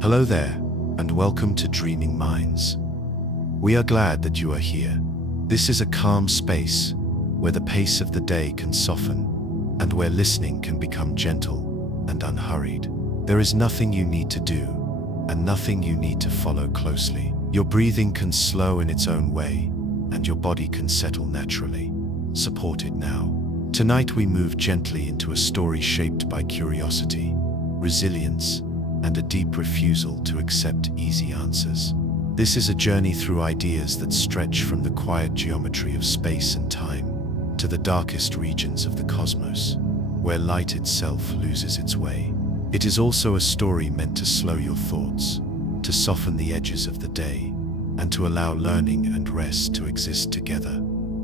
Hello there, and welcome to Dreaming Minds. We are glad that you are here. This is a calm space where the pace of the day can soften and where listening can become gentle and unhurried. There is nothing you need to do and nothing you need to follow closely. Your breathing can slow in its own way and your body can settle naturally. Support it now. Tonight we move gently into a story shaped by curiosity, resilience, and a deep refusal to accept easy answers. This is a journey through ideas that stretch from the quiet geometry of space and time to the darkest regions of the cosmos, where light itself loses its way. It is also a story meant to slow your thoughts, to soften the edges of the day, and to allow learning and rest to exist together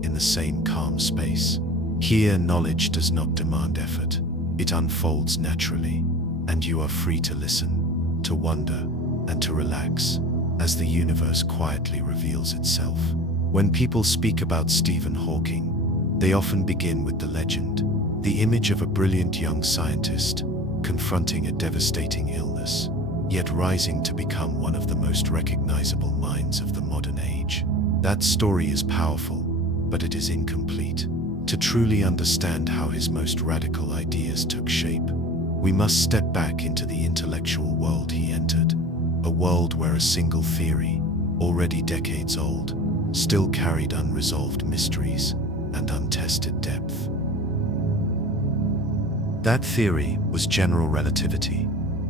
in the same calm space. Here, knowledge does not demand effort. It unfolds naturally, and you are free to listen, to wonder, and to relax as the universe quietly reveals itself. When people speak about Stephen Hawking, they often begin with the legend, the image of a brilliant young scientist confronting a devastating illness, yet rising to become one of the most recognizable minds of the modern age. That story is powerful, but it is incomplete. To truly understand how his most radical ideas took shape, we must step back into the intellectual world he entered, a world where a single theory, already decades old, still carried unresolved mysteries and untested depth. That theory was general relativity,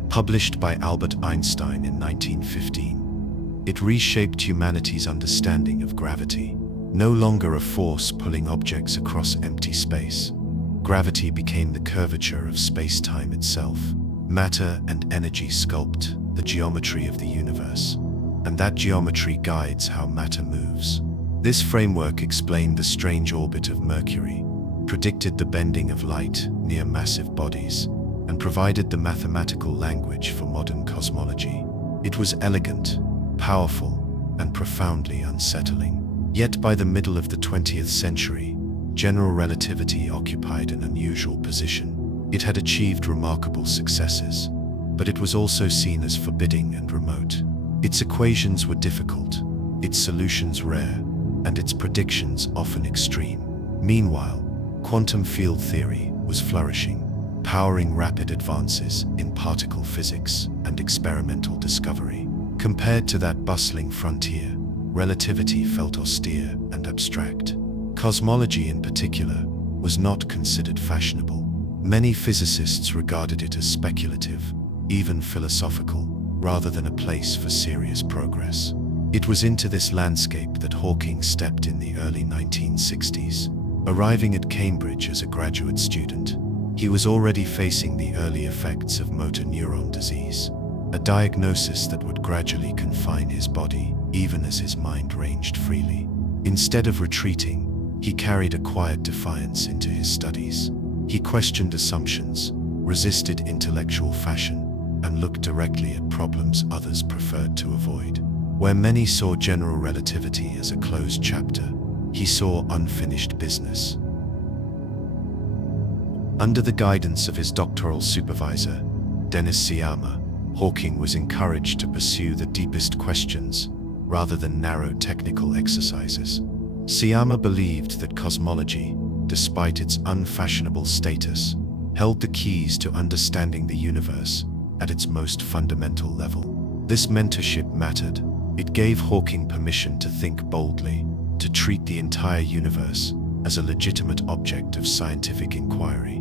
published by Albert Einstein in 1915. It reshaped humanity's understanding of gravity. No longer a force pulling objects across empty space, gravity became the curvature of space-time itself. Matter and energy sculpt the geometry of the universe, and that geometry guides how matter moves. This framework explained the strange orbit of Mercury, predicted the bending of light near massive bodies, and provided the mathematical language for modern cosmology. It was elegant, powerful, and profoundly unsettling. Yet by the middle of the 20th century, general relativity occupied an unusual position. It had achieved remarkable successes, but it was also seen as forbidding and remote. Its equations were difficult, its solutions rare, and its predictions often extreme. Meanwhile, quantum field theory was flourishing, powering rapid advances in particle physics and experimental discovery. Compared to that bustling frontier, relativity felt austere and abstract. Cosmology, in particular, was not considered fashionable. Many physicists regarded it as speculative, even philosophical, rather than a place for serious progress. It was into this landscape that Hawking stepped in the early 1960s. Arriving at Cambridge as a graduate student, he was already facing the early effects of motor neuron disease, a diagnosis that would gradually confine his body, even as his mind ranged freely. Instead of retreating, he carried a quiet defiance into his studies. He questioned assumptions, resisted intellectual fashion, and looked directly at problems others preferred to avoid. Where many saw general relativity as a closed chapter, he saw unfinished business. Under the guidance of his doctoral supervisor, Dennis Sciama, Hawking was encouraged to pursue the deepest questions rather than narrow technical exercises. Sciama believed that cosmology, despite its unfashionable status, held the keys to understanding the universe at its most fundamental level. This mentorship mattered. It gave Hawking permission to think boldly, to treat the entire universe as a legitimate object of scientific inquiry,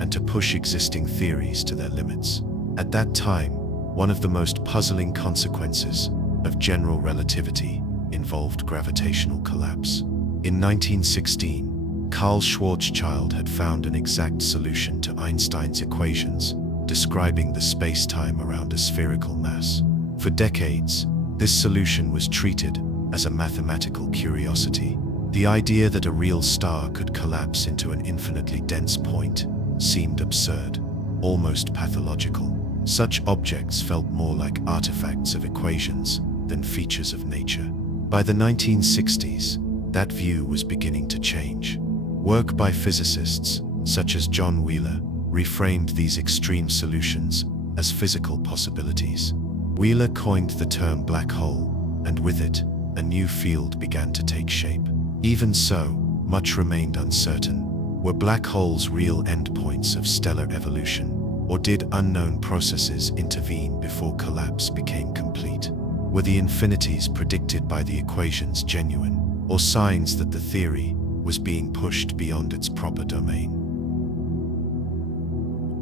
and to push existing theories to their limits. At that time, one of the most puzzling consequences of general relativity involved gravitational collapse. In 1916, Carl Schwarzschild had found an exact solution to Einstein's equations, describing the space-time around a spherical mass. For decades, this solution was treated as a mathematical curiosity. The idea that a real star could collapse into an infinitely dense point seemed absurd, almost pathological. Such objects felt more like artifacts of equations than features of nature. By the 1960s, that view was beginning to change. Work by physicists, such as John Wheeler, reframed these extreme solutions as physical possibilities. Wheeler coined the term black hole, and with it, a new field began to take shape. Even so, much remained uncertain. Were black holes real endpoints of stellar evolution, or did unknown processes intervene before collapse became complete? Were the infinities predicted by the equations genuine, or signs that the theory was being pushed beyond its proper domain?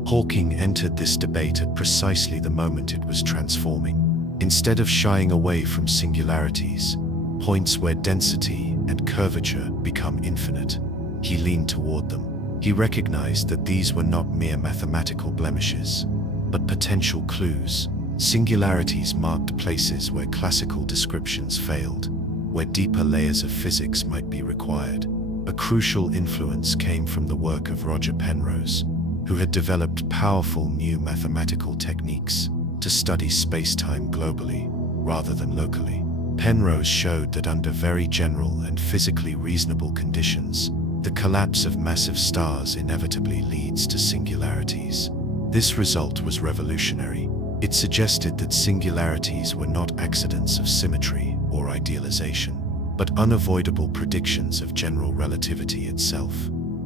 Hawking entered this debate at precisely the moment it was transforming. Instead of shying away from singularities, points where density and curvature become infinite, he leaned toward them. He recognized that these were not mere mathematical blemishes, but potential clues. Singularities marked places where classical descriptions failed, where deeper layers of physics might be required. A crucial influence came from the work of Roger Penrose, who had developed powerful new mathematical techniques to study space-time globally rather than locally. Penrose showed that under very general and physically reasonable conditions, the collapse of massive stars inevitably leads to singularities. This result was revolutionary. It suggested that singularities were not accidents of symmetry or idealization, but unavoidable predictions of general relativity itself.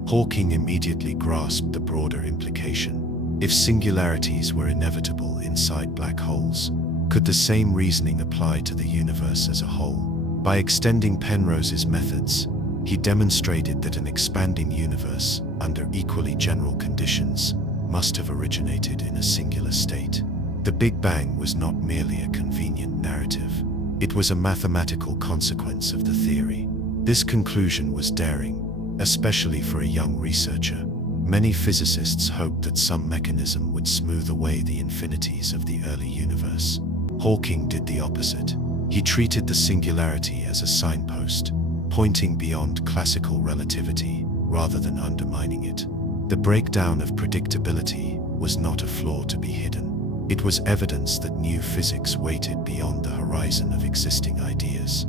Hawking immediately grasped the broader implication. If singularities were inevitable inside black holes, could the same reasoning apply to the universe as a whole? By extending Penrose's methods, he demonstrated that an expanding universe, under equally general conditions, must have originated in a singular state. The Big Bang was not merely a convenient narrative. It was a mathematical consequence of the theory. This conclusion was daring, especially for a young researcher. Many physicists hoped that some mechanism would smooth away the infinities of the early universe. Hawking did the opposite. He treated the singularity as a signpost, pointing beyond classical relativity rather than undermining it. The breakdown of predictability was not a flaw to be hidden. It was evidence that new physics waited beyond the horizon of existing ideas.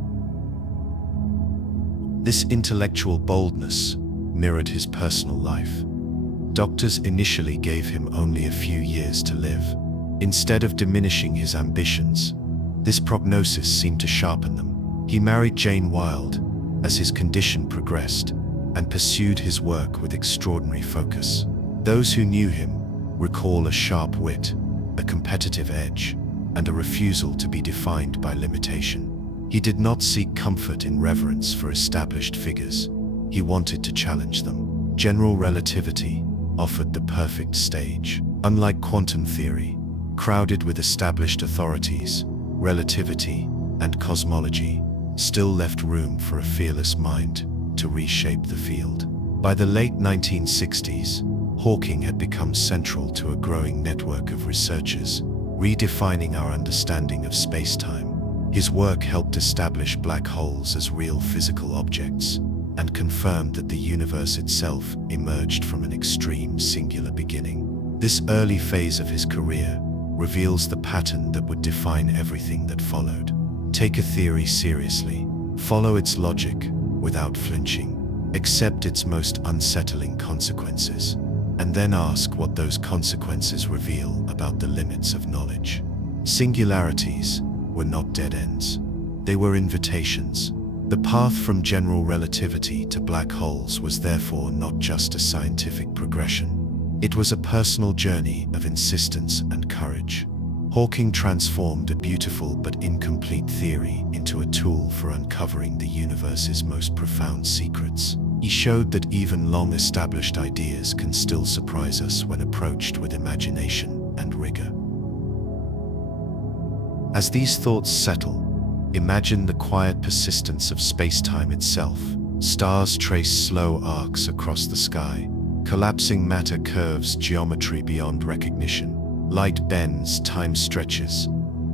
This intellectual boldness mirrored his personal life. Doctors initially gave him only a few years to live. Instead of diminishing his ambitions, this prognosis seemed to sharpen them. He married Jane Wilde as his condition progressed and pursued his work with extraordinary focus. Those who knew him recall a sharp wit, a competitive edge, and a refusal to be defined by limitation. He did not seek comfort in reverence for established figures. He wanted to challenge them. General relativity offered the perfect stage. Unlike quantum theory, crowded with established authorities, relativity and cosmology still left room for a fearless mind to reshape the field. By the late 1960s, Hawking had become central to a growing network of researchers, redefining our understanding of space-time. His work helped establish black holes as real physical objects and confirmed that the universe itself emerged from an extreme singular beginning. This early phase of his career reveals the pattern that would define everything that followed. Take a theory seriously, follow its logic without flinching, accept its most unsettling consequences, and then ask what those consequences reveal about the limits of knowledge. Singularities were not dead ends. They were invitations. The path from general relativity to black holes was therefore not just a scientific progression. It was a personal journey of insistence and courage. Hawking transformed a beautiful but incomplete theory into a tool for uncovering the universe's most profound secrets. He showed that even long-established ideas can still surprise us when approached with imagination and rigor. As these thoughts settle, imagine the quiet persistence of space-time itself. Stars trace slow arcs across the sky. Collapsing matter curves geometry beyond recognition. Light bends, time stretches,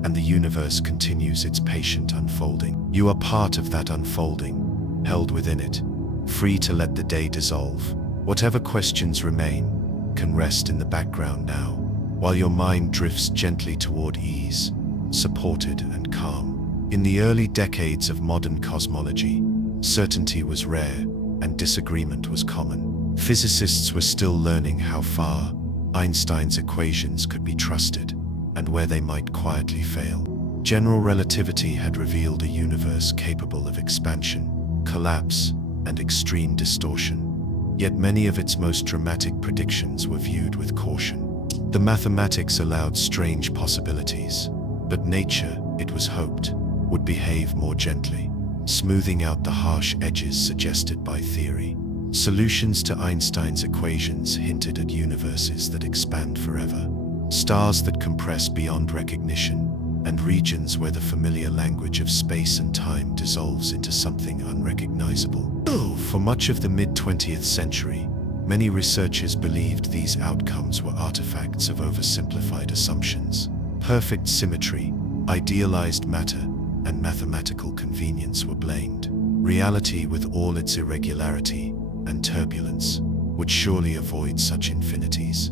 and the universe continues its patient unfolding. You are part of that unfolding, held within it, free to let the day dissolve. Whatever questions remain can rest in the background now, while your mind drifts gently toward ease, supported and calm. In the early decades of modern cosmology, certainty was rare and disagreement was common. Physicists were still learning how far Einstein's equations could be trusted, and where they might quietly fail. General relativity had revealed a universe capable of expansion, collapse, and extreme distortion. Yet many of its most dramatic predictions were viewed with caution. The mathematics allowed strange possibilities, but nature, it was hoped, would behave more gently, smoothing out the harsh edges suggested by theory. Solutions to Einstein's equations hinted at universes that expand forever, stars that compress beyond recognition, and regions where the familiar language of space and time dissolves into something unrecognizable. For much of the mid-20th century, many researchers believed these outcomes were artifacts of oversimplified assumptions. Perfect symmetry, idealized matter, and mathematical convenience were blamed. Reality, with all its irregularity and turbulence, would surely avoid such infinities.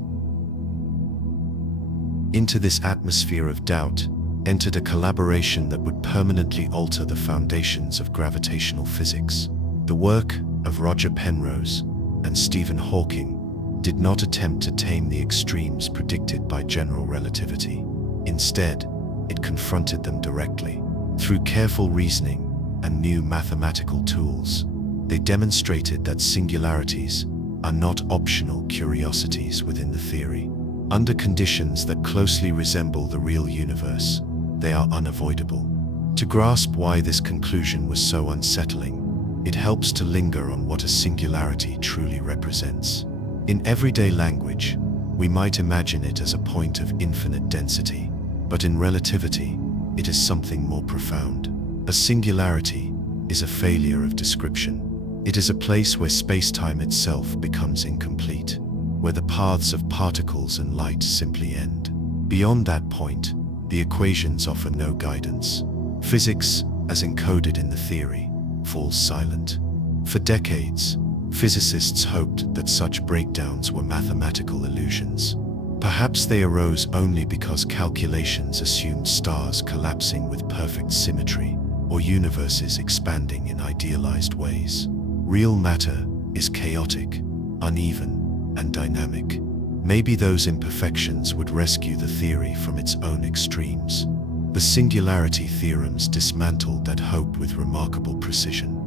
Into this atmosphere of doubt entered a collaboration that would permanently alter the foundations of gravitational physics. The work of Roger Penrose and Stephen Hawking did not attempt to tame the extremes predicted by general relativity. Instead, it confronted them directly. Through careful reasoning and new mathematical tools, they demonstrated that singularities are not optional curiosities within the theory. Under conditions that closely resemble the real universe, they are unavoidable. To grasp why this conclusion was so unsettling, it helps to linger on what a singularity truly represents. In everyday language, we might imagine it as a point of infinite density, but in relativity, it is something more profound. A singularity is a failure of description. It is a place where space-time itself becomes incomplete, where the paths of particles and light simply end. Beyond that point, the equations offer no guidance. Physics, as encoded in the theory, falls silent. For decades, physicists hoped that such breakdowns were mathematical illusions. Perhaps they arose only because calculations assumed stars collapsing with perfect symmetry, or universes expanding in idealized ways. Real matter is chaotic, uneven, and dynamic. Maybe those imperfections would rescue the theory from its own extremes. The singularity theorems dismantled that hope with remarkable precision.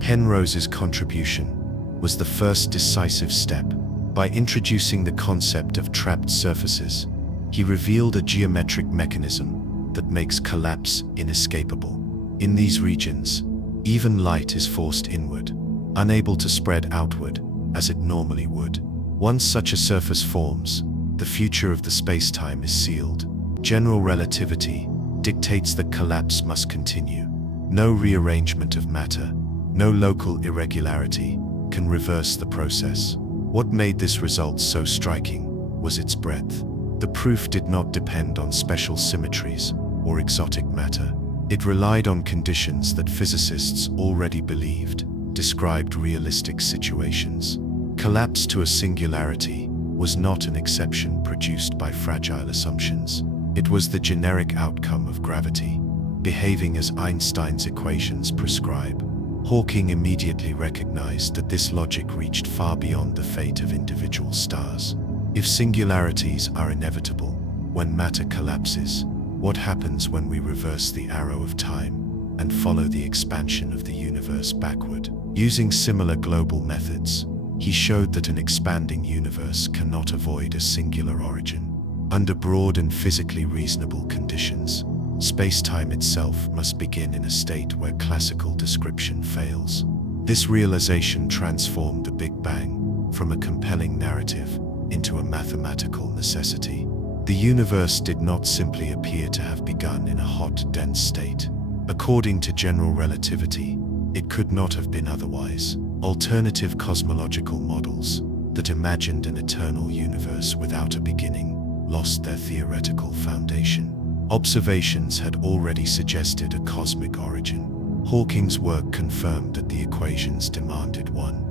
Penrose's contribution was the first decisive step. By introducing the concept of trapped surfaces, he revealed a geometric mechanism that makes collapse inescapable. In these regions, even light is forced inward, unable to spread outward as it normally would. Once such a surface forms, the future of the space-time is sealed. General relativity dictates that collapse must continue. No rearrangement of matter, no local irregularity can reverse the process. What made this result so striking was its breadth. The proof did not depend on special symmetries or exotic matter. It relied on conditions that physicists already believed described realistic situations. Collapse to a singularity was not an exception produced by fragile assumptions. It was the generic outcome of gravity, behaving as Einstein's equations prescribe. Hawking immediately recognized that this logic reached far beyond the fate of individual stars. If singularities are inevitable, when matter collapses, what happens when we reverse the arrow of time and follow the expansion of the universe backward? Using similar global methods, he showed that an expanding universe cannot avoid a singular origin. Under broad and physically reasonable conditions, space-time itself must begin in a state where classical description fails. This realization transformed the Big Bang from a compelling narrative into a mathematical necessity. The universe did not simply appear to have begun in a hot, dense state. According to general relativity, it could not have been otherwise. Alternative cosmological models that imagined an eternal universe without a beginning lost their theoretical foundation. Observations had already suggested a cosmic origin. Hawking's work confirmed that the equations demanded one.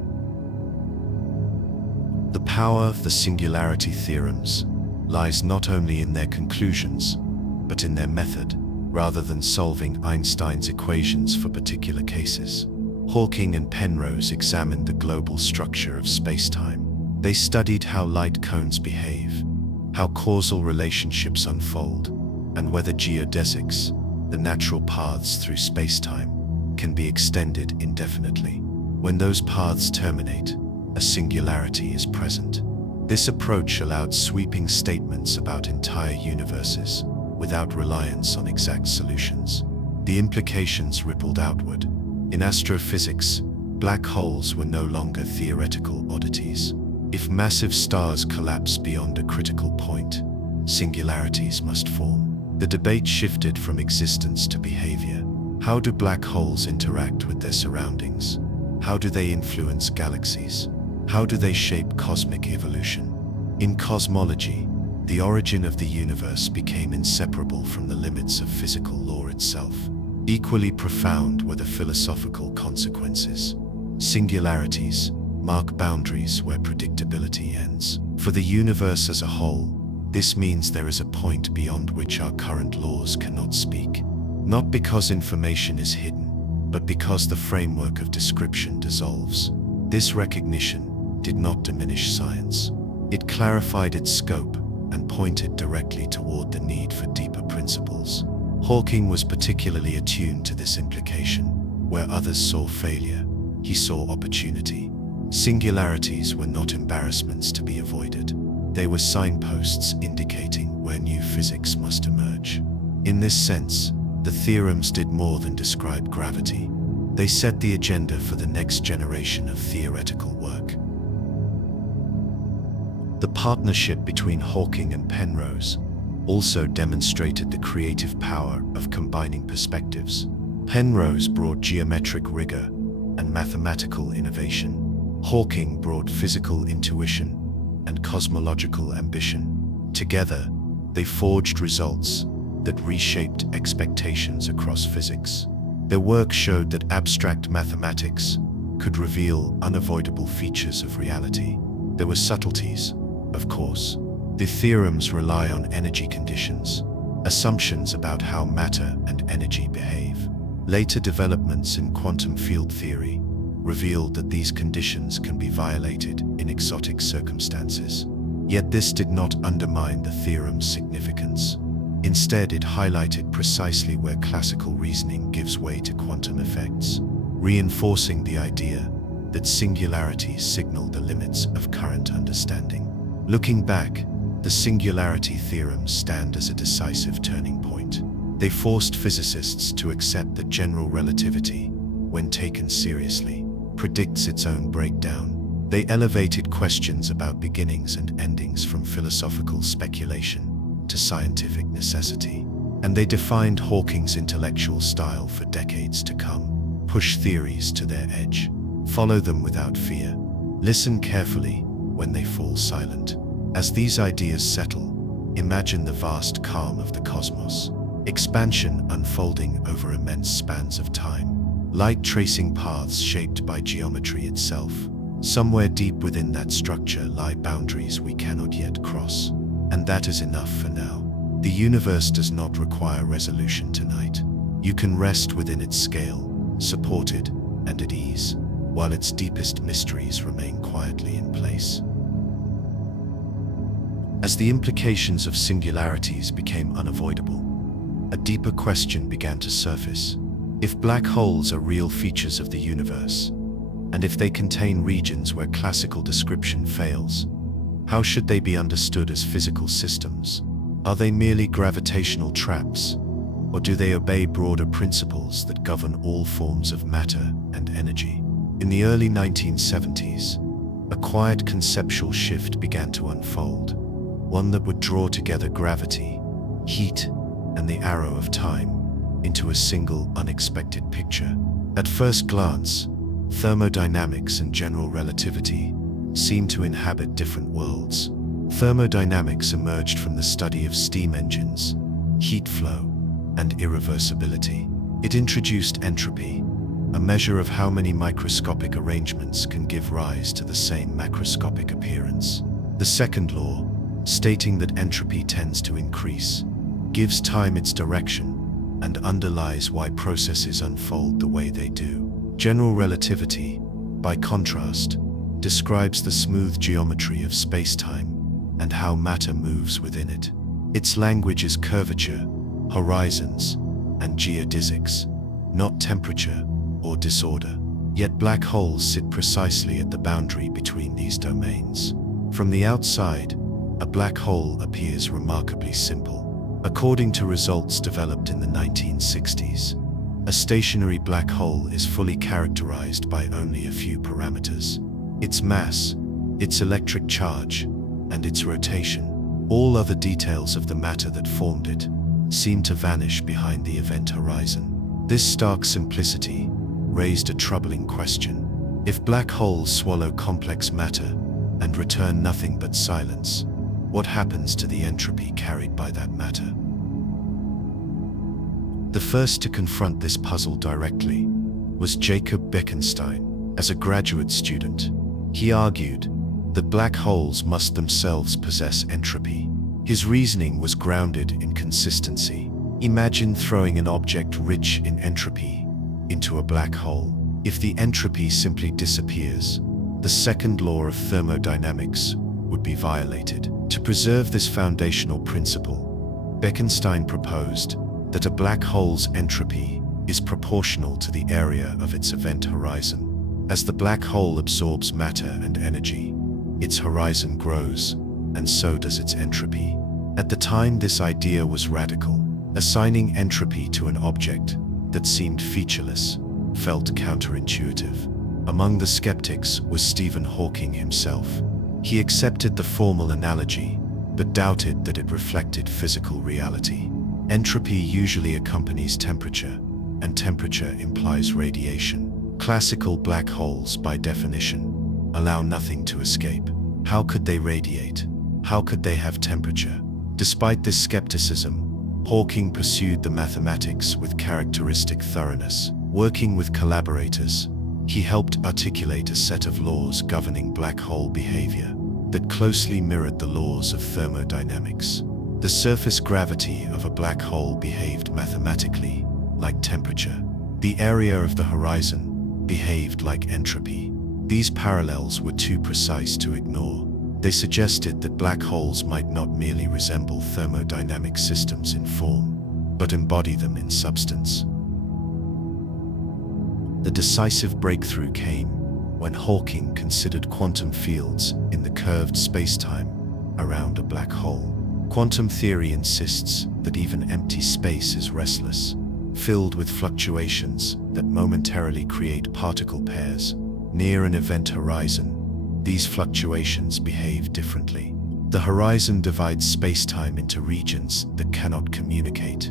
The power of the singularity theorems lies not only in their conclusions, but in their method. Rather than solving Einstein's equations for particular cases, Hawking and Penrose examined the global structure of space-time. They studied how light cones behave, how causal relationships unfold, and whether geodesics, the natural paths through space-time, can be extended indefinitely. When those paths terminate, a singularity is present. This approach allowed sweeping statements about entire universes without reliance on exact solutions. The implications rippled outward. In astrophysics, black holes were no longer theoretical oddities. If massive stars collapse beyond a critical point, singularities must form. The debate shifted from existence to behavior. How do black holes interact with their surroundings? How do they influence galaxies? How do they shape cosmic evolution? In cosmology, the origin of the universe became inseparable from the limits of physical law itself. Equally profound were the philosophical consequences. Singularities mark boundaries where predictability ends. For the universe as a whole, this means there is a point beyond which our current laws cannot speak. Not because information is hidden, but because the framework of description dissolves. This recognition did not diminish science. It clarified its scope and pointed directly toward the need for deeper principles. Hawking was particularly attuned to this implication. Where others saw failure, he saw opportunity. Singularities were not embarrassments to be avoided. They were signposts indicating where new physics must emerge. In this sense, the theorems did more than describe gravity. They set the agenda for the next generation of theoretical work. The partnership between Hawking and Penrose also demonstrated the creative power of combining perspectives. Penrose brought geometric rigor and mathematical innovation. Hawking brought physical intuition and cosmological ambition. Together, they forged results that reshaped expectations across physics. Their work showed that abstract mathematics could reveal unavoidable features of reality. There were subtleties, of course. The theorems rely on energy conditions, assumptions about how matter and energy behave. Later developments in quantum field theory revealed that these conditions can be violated in exotic circumstances. Yet this did not undermine the theorem's significance. Instead, it highlighted precisely where classical reasoning gives way to quantum effects, reinforcing the idea that singularities signal the limits of current understanding. Looking back, the singularity theorems stand as a decisive turning point. They forced physicists to accept that general relativity, when taken seriously, predicts its own breakdown. They elevated questions about beginnings and endings from philosophical speculation to scientific necessity. And they defined Hawking's intellectual style for decades to come. Push theories to their edge. Follow them without fear. Listen carefully when they fall silent. As these ideas settle, imagine the vast calm of the cosmos. Expansion unfolding over immense spans of time. Light tracing paths shaped by geometry itself. Somewhere deep within that structure lie boundaries we cannot yet cross. And that is enough for now. The universe does not require resolution tonight. You can rest within its scale, supported and at ease, while its deepest mysteries remain quietly in place. As the implications of singularities became unavoidable, a deeper question began to surface. If black holes are real features of the universe, and if they contain regions where classical description fails, how should they be understood as physical systems? Are they merely gravitational traps, or do they obey broader principles that govern all forms of matter and energy? In the early 1970s, a quiet conceptual shift began to unfold, one that would draw together gravity, heat, and the arrow of time into a single unexpected picture. At first glance, thermodynamics and general relativity seemed to inhabit different worlds. Thermodynamics emerged from the study of steam engines, heat flow, and irreversibility. It introduced entropy, a measure of how many microscopic arrangements can give rise to the same macroscopic appearance. The second law, stating that entropy tends to increase, gives time its direction and underlies why processes unfold the way they do. General relativity, by contrast, describes the smooth geometry of space-time, and how matter moves within it. Its language is curvature, horizons, and geodesics, not temperature or disorder. Yet black holes sit precisely at the boundary between these domains. From the outside, a black hole appears remarkably simple. According to results developed in the 1960s, a stationary black hole is fully characterized by only a few parameters: its mass, its electric charge, and its rotation. All other details of the matter that formed it seem to vanish behind the event horizon. This stark simplicity raised a troubling question. If black holes swallow complex matter and return nothing but silence, what happens to the entropy carried by that matter? The first to confront this puzzle directly was Jacob Bekenstein. As a graduate student, he argued that black holes must themselves possess entropy. His reasoning was grounded in consistency. Imagine throwing an object rich in entropy into a black hole. If the entropy simply disappears, the second law of thermodynamics would be violated. To preserve this foundational principle, Bekenstein proposed that a black hole's entropy is proportional to the area of its event horizon. As the black hole absorbs matter and energy, its horizon grows, and so does its entropy. At the time, this idea was radical. Assigning entropy to an object that seemed featureless felt counterintuitive. Among the skeptics was Stephen Hawking himself. He accepted the formal analogy, but doubted that it reflected physical reality. Entropy usually accompanies temperature, and temperature implies radiation. Classical black holes, by definition, allow nothing to escape. How could they radiate? How could they have temperature? Despite this skepticism, Hawking pursued the mathematics with characteristic thoroughness. Working with collaborators, he helped articulate a set of laws governing black hole behavior that closely mirrored the laws of thermodynamics. The surface gravity of a black hole behaved mathematically like temperature. The area of the horizon behaved like entropy. These parallels were too precise to ignore. They suggested that black holes might not merely resemble thermodynamic systems in form, but embody them in substance. The decisive breakthrough came when Hawking considered quantum fields in the curved spacetime around a black hole. Quantum theory insists that even empty space is restless, filled with fluctuations that momentarily create particle pairs. Near an event horizon, these fluctuations behave differently. The horizon divides spacetime into regions that cannot communicate,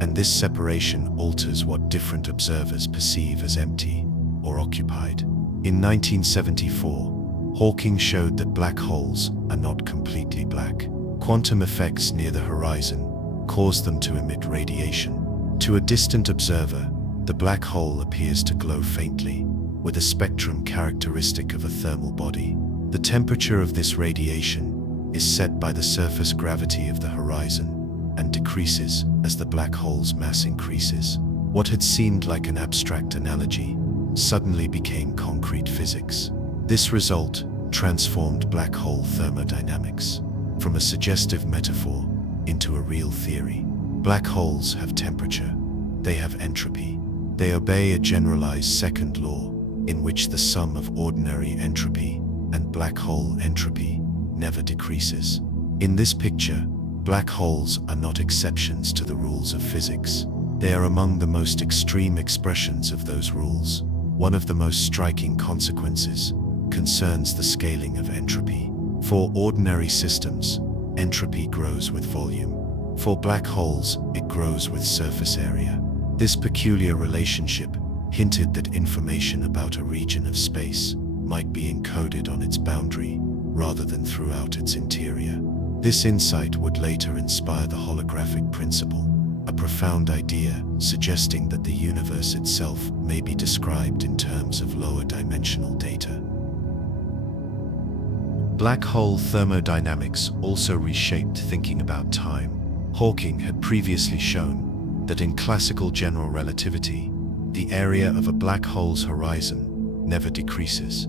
and this separation alters what different observers perceive as empty or occupied. In 1974, Hawking showed that black holes are not completely black. Quantum effects near the horizon cause them to emit radiation. To a distant observer, the black hole appears to glow faintly, with a spectrum characteristic of a thermal body. The temperature of this radiation is set by the surface gravity of the horizon and decreases as the black hole's mass increases. What had seemed like an abstract analogy suddenly became concrete physics. This result transformed black hole thermodynamics from a suggestive metaphor into a real theory. Black holes have temperature, they have entropy. They obey a generalized second law in which the sum of ordinary entropy and black hole entropy never decreases. In this picture, black holes are not exceptions to the rules of physics. They are among the most extreme expressions of those rules. One of the most striking consequences concerns the scaling of entropy. For ordinary systems, entropy grows with volume. For black holes, it grows with surface area. This peculiar relationship hinted that information about a region of space might be encoded on its boundary rather than throughout its interior. This insight would later inspire the holographic principle, a profound idea suggesting that the universe itself may be described in terms of lower dimensional data. Black hole thermodynamics also reshaped thinking about time. Hawking had previously shown that in classical general relativity, the area of a black hole's horizon never decreases,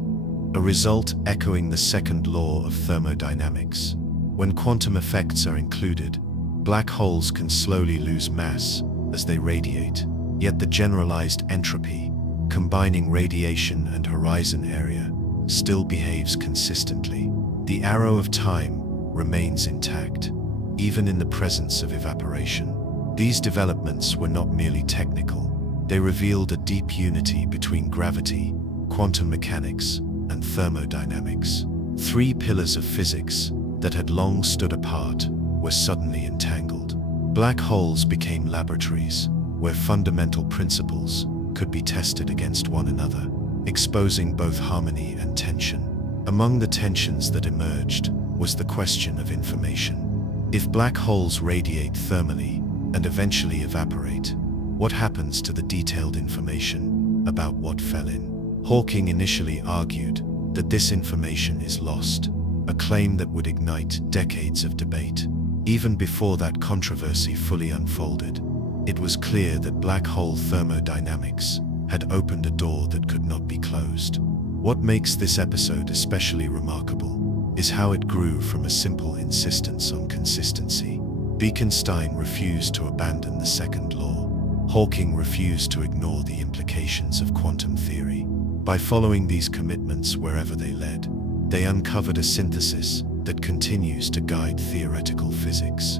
a result echoing the second law of thermodynamics. When quantum effects are included, black holes can slowly lose mass as they radiate, yet the generalized entropy, combining radiation and horizon area, still behaves consistently. The arrow of time remains intact, even in the presence of evaporation. These developments were not merely technical. They revealed a deep unity between gravity, quantum mechanics, and thermodynamics. Three pillars of physics that had long stood apart were suddenly entangled. Black holes became laboratories where fundamental principles could be tested against one another, exposing both harmony and tension. Among the tensions that emerged was the question of information. If black holes radiate thermally and eventually evaporate, what happens to the detailed information about what fell in? Hawking initially argued that this information is lost, a claim that would ignite decades of debate. Even before that controversy fully unfolded, it was clear that black hole thermodynamics had opened a door that could not be closed. What makes this episode especially remarkable is how it grew from a simple insistence on consistency. Bekenstein refused to abandon the second law. Hawking refused to ignore the implications of quantum theory. By following these commitments wherever they led, they uncovered a synthesis that continues to guide theoretical physics.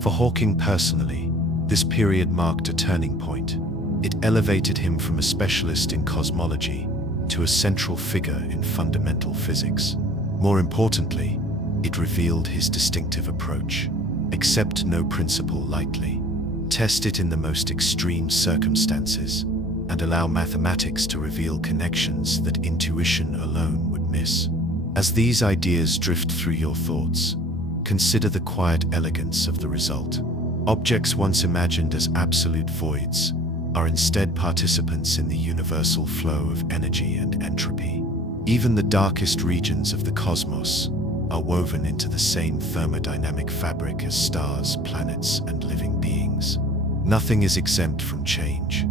For Hawking personally, this period marked a turning point. It elevated him from a specialist in cosmology to a central figure in fundamental physics. More importantly, it revealed his distinctive approach. Accept no principle lightly. Test it in the most extreme circumstances, and allow mathematics to reveal connections that intuition alone would miss. As these ideas drift through your thoughts, consider the quiet elegance of the result. Objects once imagined as absolute voids are instead participants in the universal flow of energy and entropy. Even the darkest regions of the cosmos are woven into the same thermodynamic fabric as stars, planets, and living beings. Nothing is exempt from change.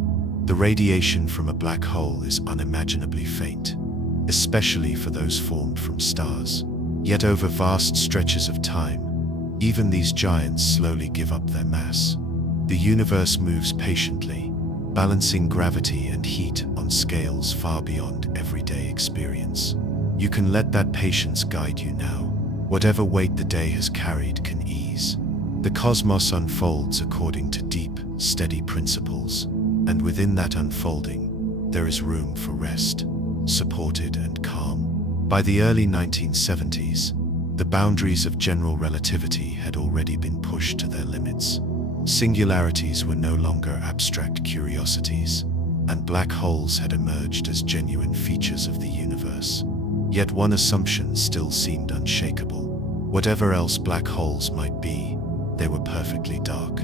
The radiation from a black hole is unimaginably faint, especially for those formed from stars. Yet over vast stretches of time, even these giants slowly give up their mass. The universe moves patiently, balancing gravity and heat on scales far beyond everyday experience. You can let that patience guide you now. Whatever weight the day has carried can ease. The cosmos unfolds according to deep, steady principles, and within that unfolding, there is room for rest, supported and calm. By the early 1970s, the boundaries of general relativity had already been pushed to their limits. Singularities were no longer abstract curiosities, and black holes had emerged as genuine features of the universe. Yet one assumption still seemed unshakable. Whatever else black holes might be, they were perfectly dark.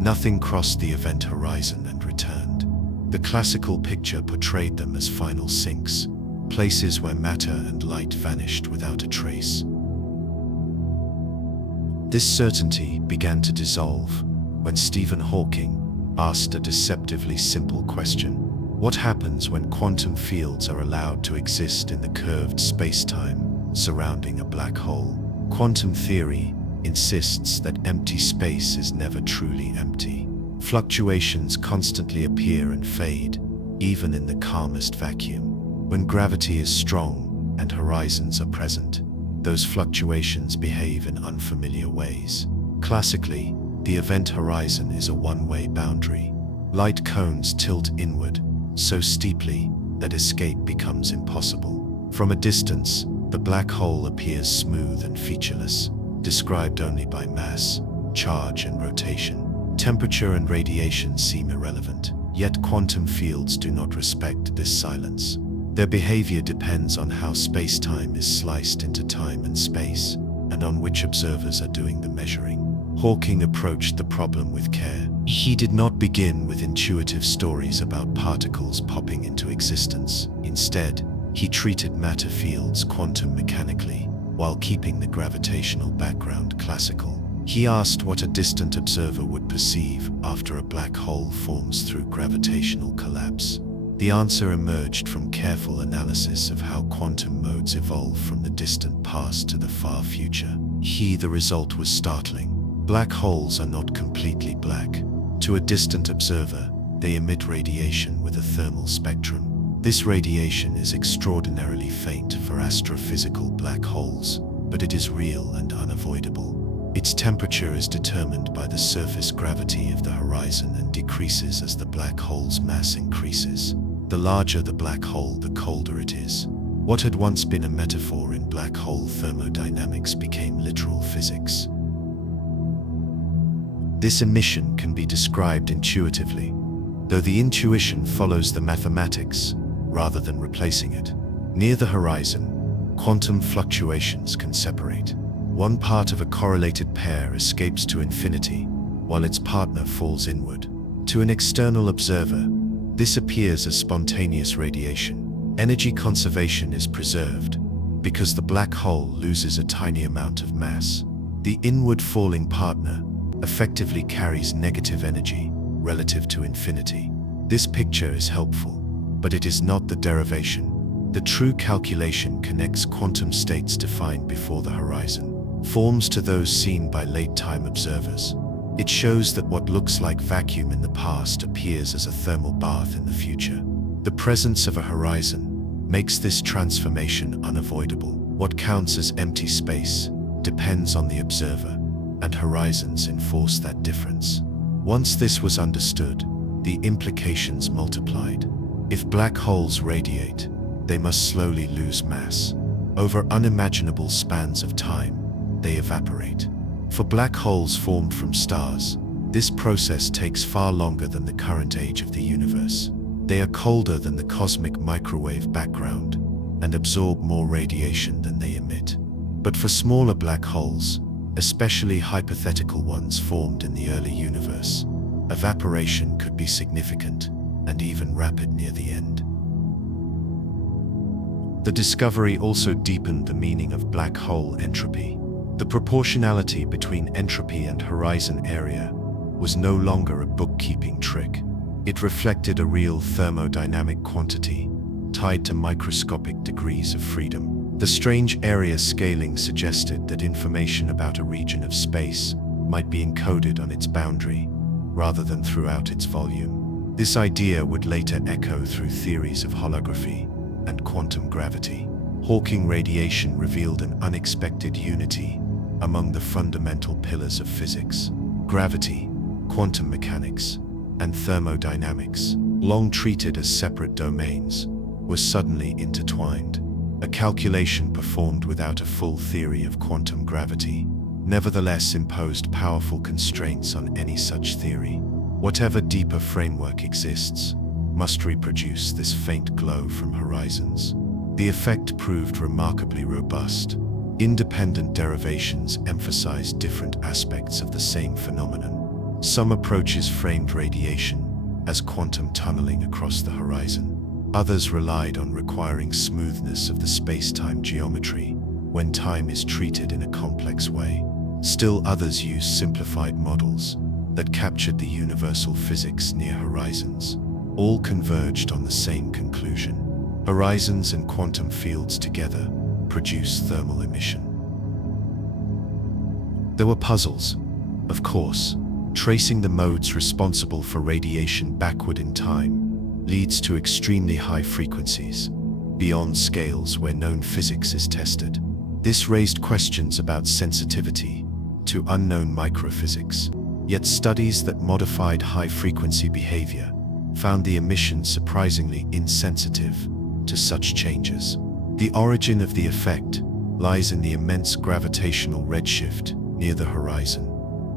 Nothing crossed the event horizon and returned. The classical picture portrayed them as final sinks, places where matter and light vanished without a trace. This certainty began to dissolve when Stephen Hawking asked a deceptively simple question. What happens when quantum fields are allowed to exist in the curved space-time surrounding a black hole? Quantum theory insists that empty space is never truly empty. Fluctuations constantly appear and fade, even in the calmest vacuum. When gravity is strong and horizons are present, those fluctuations behave in unfamiliar ways. Classically, the event horizon is a one-way boundary. Light cones tilt inward so steeply that escape becomes impossible. From a distance, the black hole appears smooth and featureless, described only by mass, charge, and rotation. Temperature and radiation seem irrelevant, yet quantum fields do not respect this silence. Their behavior depends on how space-time is sliced into time and space, and on which observers are doing the measuring. Hawking approached the problem with care. He did not begin with intuitive stories about particles popping into existence. Instead, he treated matter fields quantum mechanically, while keeping the gravitational background classical. He asked what a distant observer would perceive after a black hole forms through gravitational collapse. The answer emerged from careful analysis of how quantum modes evolve from the distant past to the far future. The result was startling. Black holes are not completely black. To a distant observer, they emit radiation with a thermal spectrum. This radiation is extraordinarily faint for astrophysical black holes, but it is real and unavoidable. Its temperature is determined by the surface gravity of the horizon and decreases as the black hole's mass increases. The larger the black hole, the colder it is. What had once been a metaphor in black hole thermodynamics became literal physics. This emission can be described intuitively, though the intuition follows the mathematics rather than replacing it. Near the horizon, quantum fluctuations can separate. One part of a correlated pair escapes to infinity, while its partner falls inward. To an external observer, this appears as spontaneous radiation. Energy conservation is preserved because the black hole loses a tiny amount of mass. The inward falling partner effectively carries negative energy relative to infinity. This picture is helpful, but it is not the derivation. The true calculation connects quantum states defined before the horizon, forms to those seen by late-time observers. It shows that what looks like vacuum in the past appears as a thermal bath in the future. The presence of a horizon makes this transformation unavoidable. What counts as empty space depends on the observer, and horizons enforce that difference. Once this was understood, the implications multiplied. If black holes radiate, they must slowly lose mass. Over unimaginable spans of time, they evaporate. For black holes formed from stars, this process takes far longer than the current age of the universe. They are colder than the cosmic microwave background and absorb more radiation than they emit. But for smaller black holes, especially hypothetical ones formed in the early universe, evaporation could be significant and even rapid near the end. The discovery also deepened the meaning of black hole entropy. The proportionality between entropy and horizon area was no longer a bookkeeping trick. It reflected a real thermodynamic quantity, tied to microscopic degrees of freedom. The strange area scaling suggested that information about a region of space might be encoded on its boundary, rather than throughout its volume. This idea would later echo through theories of holography and quantum gravity. Hawking radiation revealed an unexpected unity among the fundamental pillars of physics. Gravity, quantum mechanics, and thermodynamics, long treated as separate domains, were suddenly intertwined. A calculation performed without a full theory of quantum gravity nevertheless imposed powerful constraints on any such theory. Whatever deeper framework exists must reproduce this faint glow from horizons. The effect proved remarkably robust. Independent derivations emphasized different aspects of the same phenomenon. Some approaches framed radiation as quantum tunneling across the horizon. Others relied on requiring smoothness of the space-time geometry when time is treated in a complex way. Still others used simplified models that captured the universal physics near horizons. All converged on the same conclusion. Horizons and quantum fields together produce thermal emission. There were puzzles, of course. Tracing the modes responsible for radiation backward in time leads to extremely high frequencies, beyond scales where known physics is tested. This raised questions about sensitivity to unknown microphysics. Yet studies that modified high-frequency behavior found the emission surprisingly insensitive to such changes. The origin of the effect lies in the immense gravitational redshift near the horizon,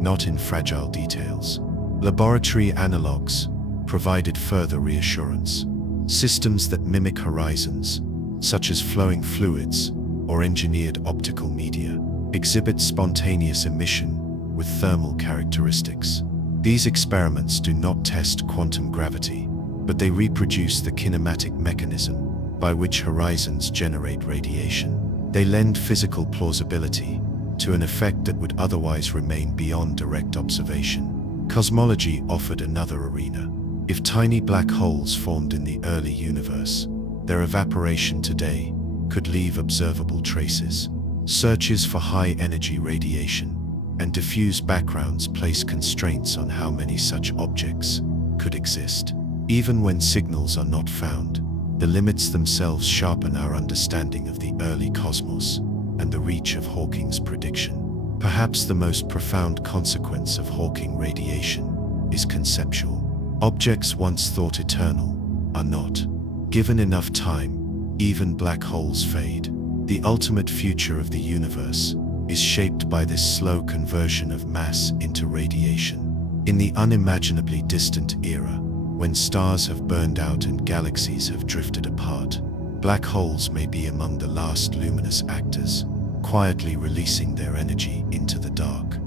not in fragile details. Laboratory analogues provided further reassurance. Systems that mimic horizons, such as flowing fluids or engineered optical media, exhibit spontaneous emission with thermal characteristics. These experiments do not test quantum gravity, but they reproduce the kinematic mechanism by which horizons generate radiation. They lend physical plausibility to an effect that would otherwise remain beyond direct observation. Cosmology offered another arena. If tiny black holes formed in the early universe, their evaporation today could leave observable traces. Searches for high-energy radiation and diffuse backgrounds place constraints on how many such objects could exist. Even when signals are not found, the limits themselves sharpen our understanding of the early cosmos and the reach of Hawking's prediction. Perhaps the most profound consequence of Hawking radiation is conceptual. Objects once thought eternal are not. Given enough time, even black holes fade. The ultimate future of the universe is shaped by this slow conversion of mass into radiation. In the unimaginably distant era, when stars have burned out and galaxies have drifted apart, black holes may be among the last luminous actors, quietly releasing their energy into the dark.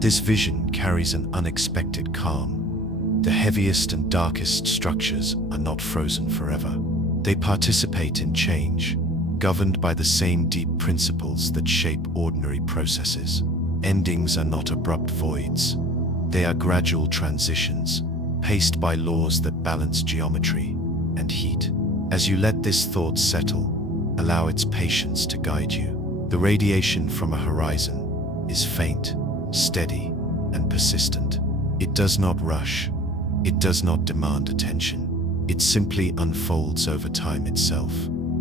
This vision carries an unexpected calm. The heaviest and darkest structures are not frozen forever. They participate in change, governed by the same deep principles that shape ordinary processes. Endings are not abrupt voids. They are gradual transitions, paced by laws that balance geometry and heat. As you let this thought settle, allow its patience to guide you. The radiation from a horizon is faint, steady, and persistent. It does not rush. It does not demand attention. It simply unfolds over time itself.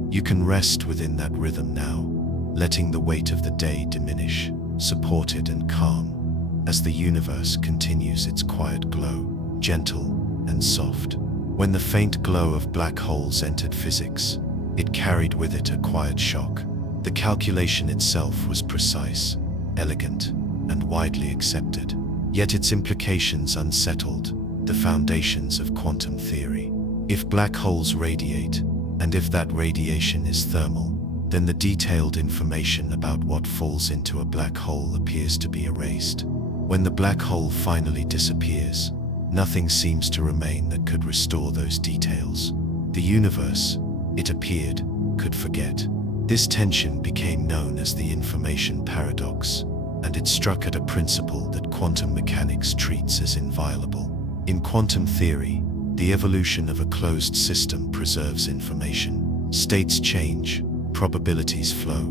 You can rest within that rhythm now, letting the weight of the day diminish, supported and calm, as the universe continues its quiet glow, gentle and soft. When the faint glow of black holes entered physics, it carried with it a quiet shock. The calculation itself was precise, elegant, and widely accepted. Yet its implications unsettled the foundations of quantum theory. If black holes radiate, and if that radiation is thermal, then the detailed information about what falls into a black hole appears to be erased. When the black hole finally disappears, nothing seems to remain that could restore those details. The universe, it appeared, could forget. This tension became known as the information paradox, and it struck at a principle that quantum mechanics treats as inviolable. In quantum theory, the evolution of a closed system preserves information. States change, probabilities flow,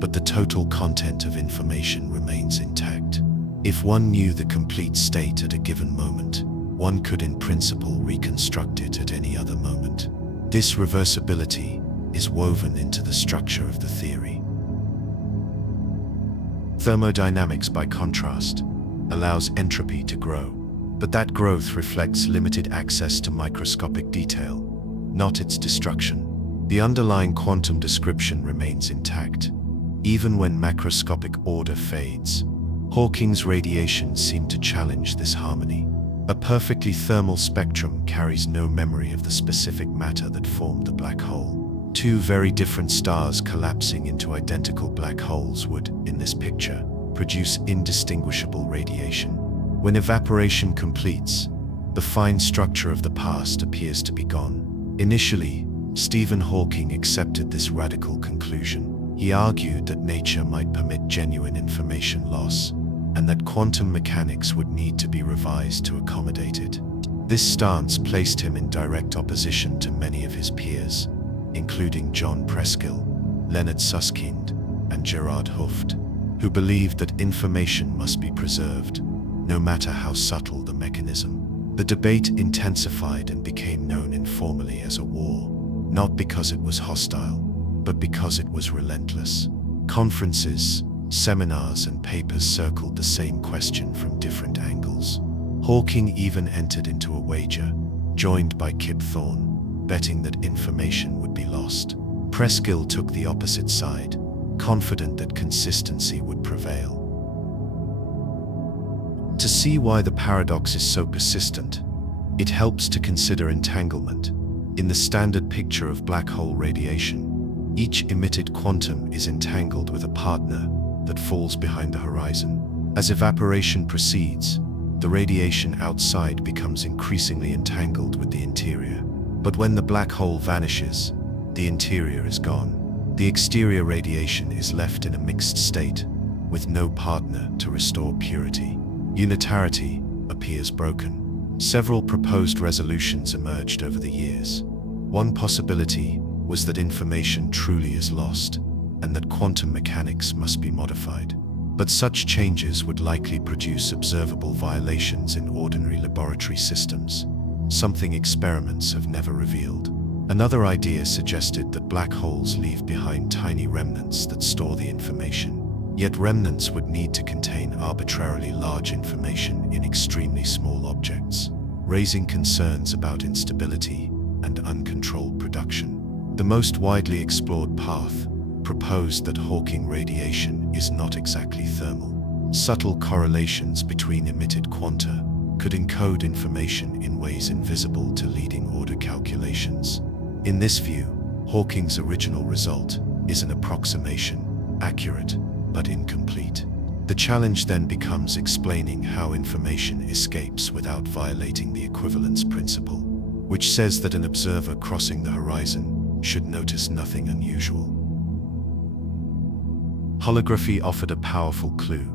but the total content of information remains intact. If one knew the complete state at a given moment, one could in principle reconstruct it at any other moment. This reversibility is woven into the structure of the theory. Thermodynamics, by contrast, allows entropy to grow, but that growth reflects limited access to microscopic detail, not its destruction. The underlying quantum description remains intact, even when macroscopic order fades. Hawking's radiation seemed to challenge this harmony. A perfectly thermal spectrum carries no memory of the specific matter that formed the black hole. Two very different stars collapsing into identical black holes would, in this picture, produce indistinguishable radiation. When evaporation completes, the fine structure of the past appears to be gone. Initially, Stephen Hawking accepted this radical conclusion. He argued that nature might permit genuine information loss, and that quantum mechanics would need to be revised to accommodate it. This stance placed him in direct opposition to many of his peers, including John Preskill, Leonard Susskind, and Gerard Hooft, who believed that information must be preserved, no matter how subtle the mechanism. The debate intensified and became known informally as a war, not because it was hostile, but because it was relentless. Conferences, seminars, and papers circled the same question from different angles. Hawking even entered into a wager, joined by Kip Thorne, betting that information would be lost. Preskill took the opposite side, confident that consistency would prevail. To see why the paradox is so persistent, it helps to consider entanglement. In the standard picture of black hole radiation, each emitted quantum is entangled with a partner that falls behind the horizon. As evaporation proceeds, the radiation outside becomes increasingly entangled with the interior. But when the black hole vanishes, the interior is gone. The exterior radiation is left in a mixed state, with no partner to restore purity. Unitarity appears broken. Several proposed resolutions emerged over the years. One possibility was that information truly is lost, and that quantum mechanics must be modified. But such changes would likely produce observable violations in ordinary laboratory systems, something experiments have never revealed. Another idea suggested that black holes leave behind tiny remnants that store the information, yet remnants would need to contain arbitrarily large information in extremely small objects, raising concerns about instability and uncontrolled production. The most widely explored path proposed that Hawking radiation is not exactly thermal. Subtle correlations between emitted quanta could encode information in ways invisible to leading-order calculations. In this view, Hawking's original result is an approximation, accurate but incomplete. The challenge then becomes explaining how information escapes without violating the equivalence principle, which says that an observer crossing the horizon should notice nothing unusual. Holography offered a powerful clue.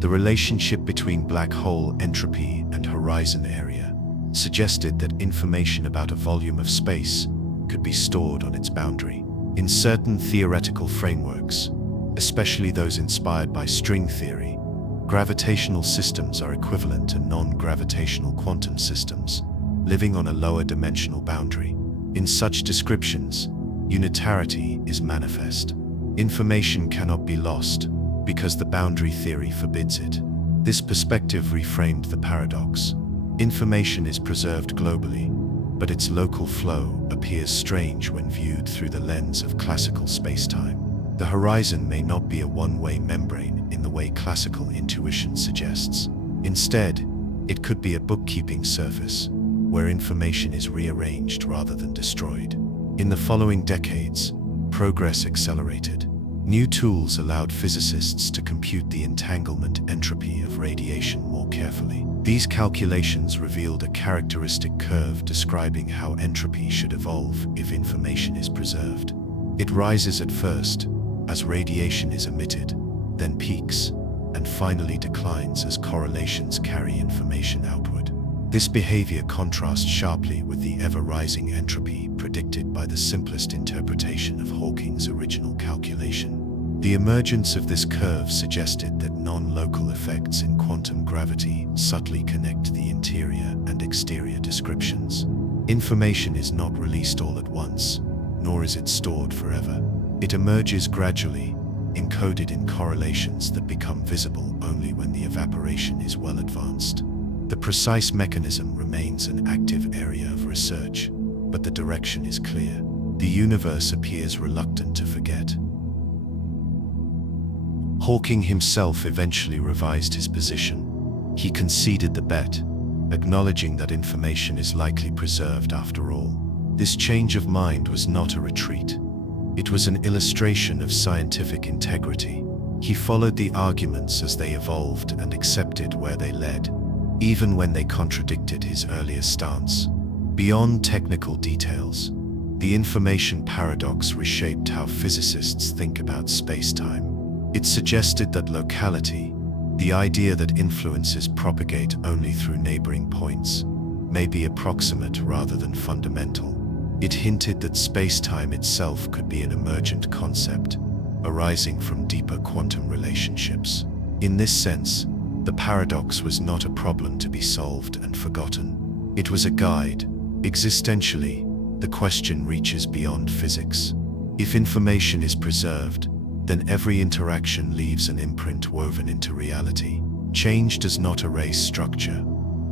The relationship between black hole entropy and horizon area suggested that information about a volume of space could be stored on its boundary. In certain theoretical frameworks, especially those inspired by string theory, gravitational systems are equivalent to non-gravitational quantum systems, living on a lower dimensional boundary. In such descriptions, unitarity is manifest. Information cannot be lost because the boundary theory forbids it. This perspective reframed the paradox. Information is preserved globally, but its local flow appears strange when viewed through the lens of classical spacetime. The horizon may not be a one-way membrane in the way classical intuition suggests. Instead, it could be a bookkeeping surface, where information is rearranged rather than destroyed. In the following decades, progress accelerated. New tools allowed physicists to compute the entanglement entropy of radiation more carefully. These calculations revealed a characteristic curve describing how entropy should evolve if information is preserved. It rises at first, as radiation is emitted, then peaks, and finally declines as correlations carry information outward. This behavior contrasts sharply with the ever-rising entropy predicted by the simplest interpretation of Hawking's original calculation. The emergence of this curve suggested that non-local effects in quantum gravity subtly connect the interior and exterior descriptions. Information is not released all at once, nor is it stored forever. It emerges gradually, encoded in correlations that become visible only when the evaporation is well advanced. The precise mechanism remains an active area of research, but the direction is clear. The universe appears reluctant to forget. Hawking himself eventually revised his position. He conceded the bet, acknowledging that information is likely preserved after all. This change of mind was not a retreat. It was an illustration of scientific integrity. He followed the arguments as they evolved and accepted where they led, even when they contradicted his earlier stance. Beyond technical details, the information paradox reshaped how physicists think about spacetime. It suggested that locality, the idea that influences propagate only through neighboring points, may be approximate rather than fundamental. It hinted that spacetime itself could be an emergent concept, arising from deeper quantum relationships. In this sense, the paradox was not a problem to be solved and forgotten. It was a guide. Existentially, the question reaches beyond physics. If information is preserved, then every interaction leaves an imprint woven into reality. Change does not erase structure,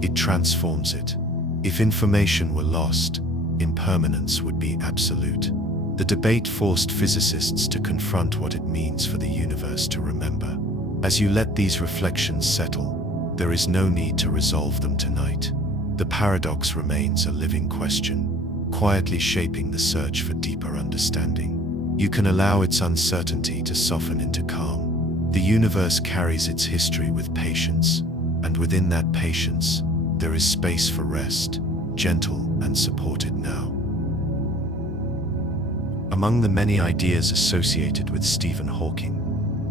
it transforms it. If information were lost, impermanence would be absolute. The debate forced physicists to confront what it means for the universe to remember. As you let these reflections settle, there is no need to resolve them tonight. The paradox remains a living question, quietly shaping the search for deeper understanding. You can allow its uncertainty to soften into calm. The universe carries its history with patience, and within that patience, there is space for rest, gentle and supported now. Among the many ideas associated with Stephen Hawking,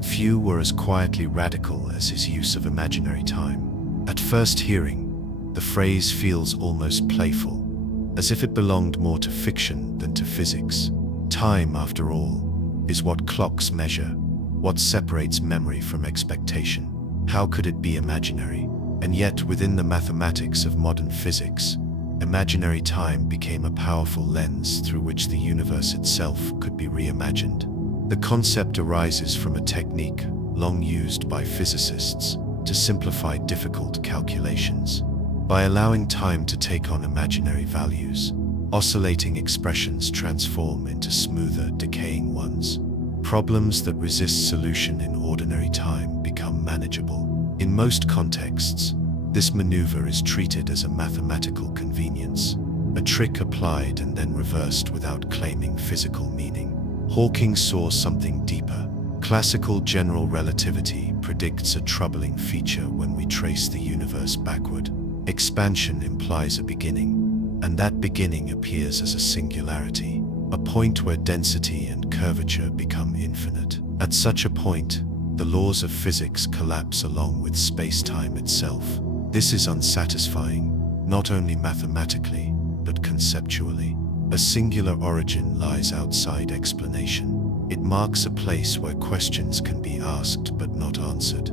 few were as quietly radical as his use of imaginary time. At first hearing, The phrase feels almost playful, as if it belonged more to fiction than to physics. Time, after all, is what clocks measure, what separates memory from expectation. How could it be imaginary? And yet, within the mathematics of modern physics, imaginary time became a powerful lens through which the universe itself could be reimagined. The concept arises from a technique long used by physicists to simplify difficult calculations. By allowing time to take on imaginary values, oscillating expressions transform into smoother, decaying ones. Problems that resist solution in ordinary time become manageable. In most contexts, this maneuver is treated as a mathematical convenience, a trick applied and then reversed without claiming physical meaning. Hawking saw something deeper. Classical general relativity predicts a troubling feature when we trace the universe backward. Expansion implies a beginning, and that beginning appears as a singularity, a point where density and curvature become infinite. At such a point, the laws of physics collapse along with space-time itself. This is unsatisfying, not only mathematically, but conceptually. A singular origin lies outside explanation. It marks a place where questions can be asked but not answered.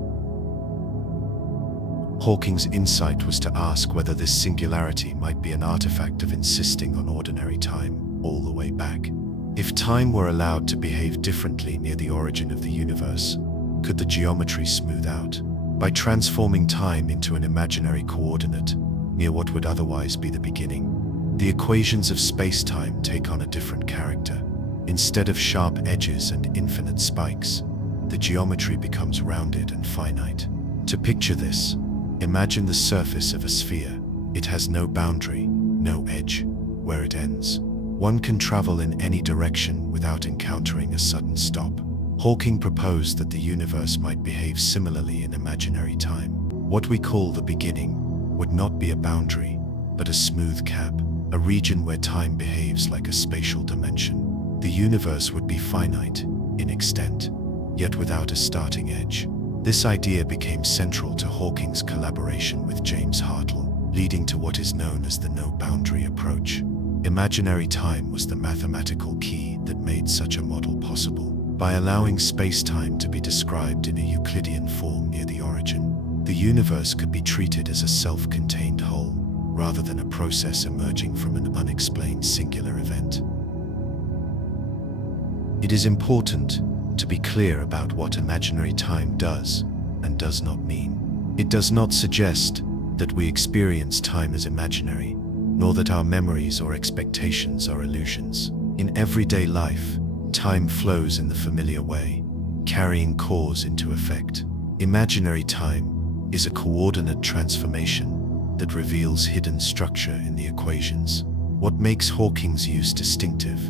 Hawking's insight was to ask whether this singularity might be an artifact of insisting on ordinary time all the way back. If time were allowed to behave differently near the origin of the universe, could the geometry smooth out? By transforming time into an imaginary coordinate near what would otherwise be the beginning, the equations of space-time take on a different character. Instead of sharp edges and infinite spikes, the geometry becomes rounded and finite. To picture this, imagine the surface of a sphere. It has no boundary, no edge, where it ends. One can travel in any direction without encountering a sudden stop. Hawking proposed that the universe might behave similarly in imaginary time. What we call the beginning would not be a boundary, but a smooth cap, a region where time behaves like a spatial dimension. The universe would be finite in extent, yet without a starting edge. This idea became central to Hawking's collaboration with James Hartle, leading to what is known as the no-boundary approach. Imaginary time was the mathematical key that made such a model possible. By allowing space-time to be described in a Euclidean form near the origin, the universe could be treated as a self-contained whole, rather than a process emerging from an unexplained singular event. It is important to be clear about what imaginary time does and does not mean. It does not suggest that we experience time as imaginary, nor that our memories or expectations are illusions. In everyday life, time flows in the familiar way, carrying cause into effect. Imaginary time is a coordinate transformation that reveals hidden structure in the equations. What makes Hawking's use distinctive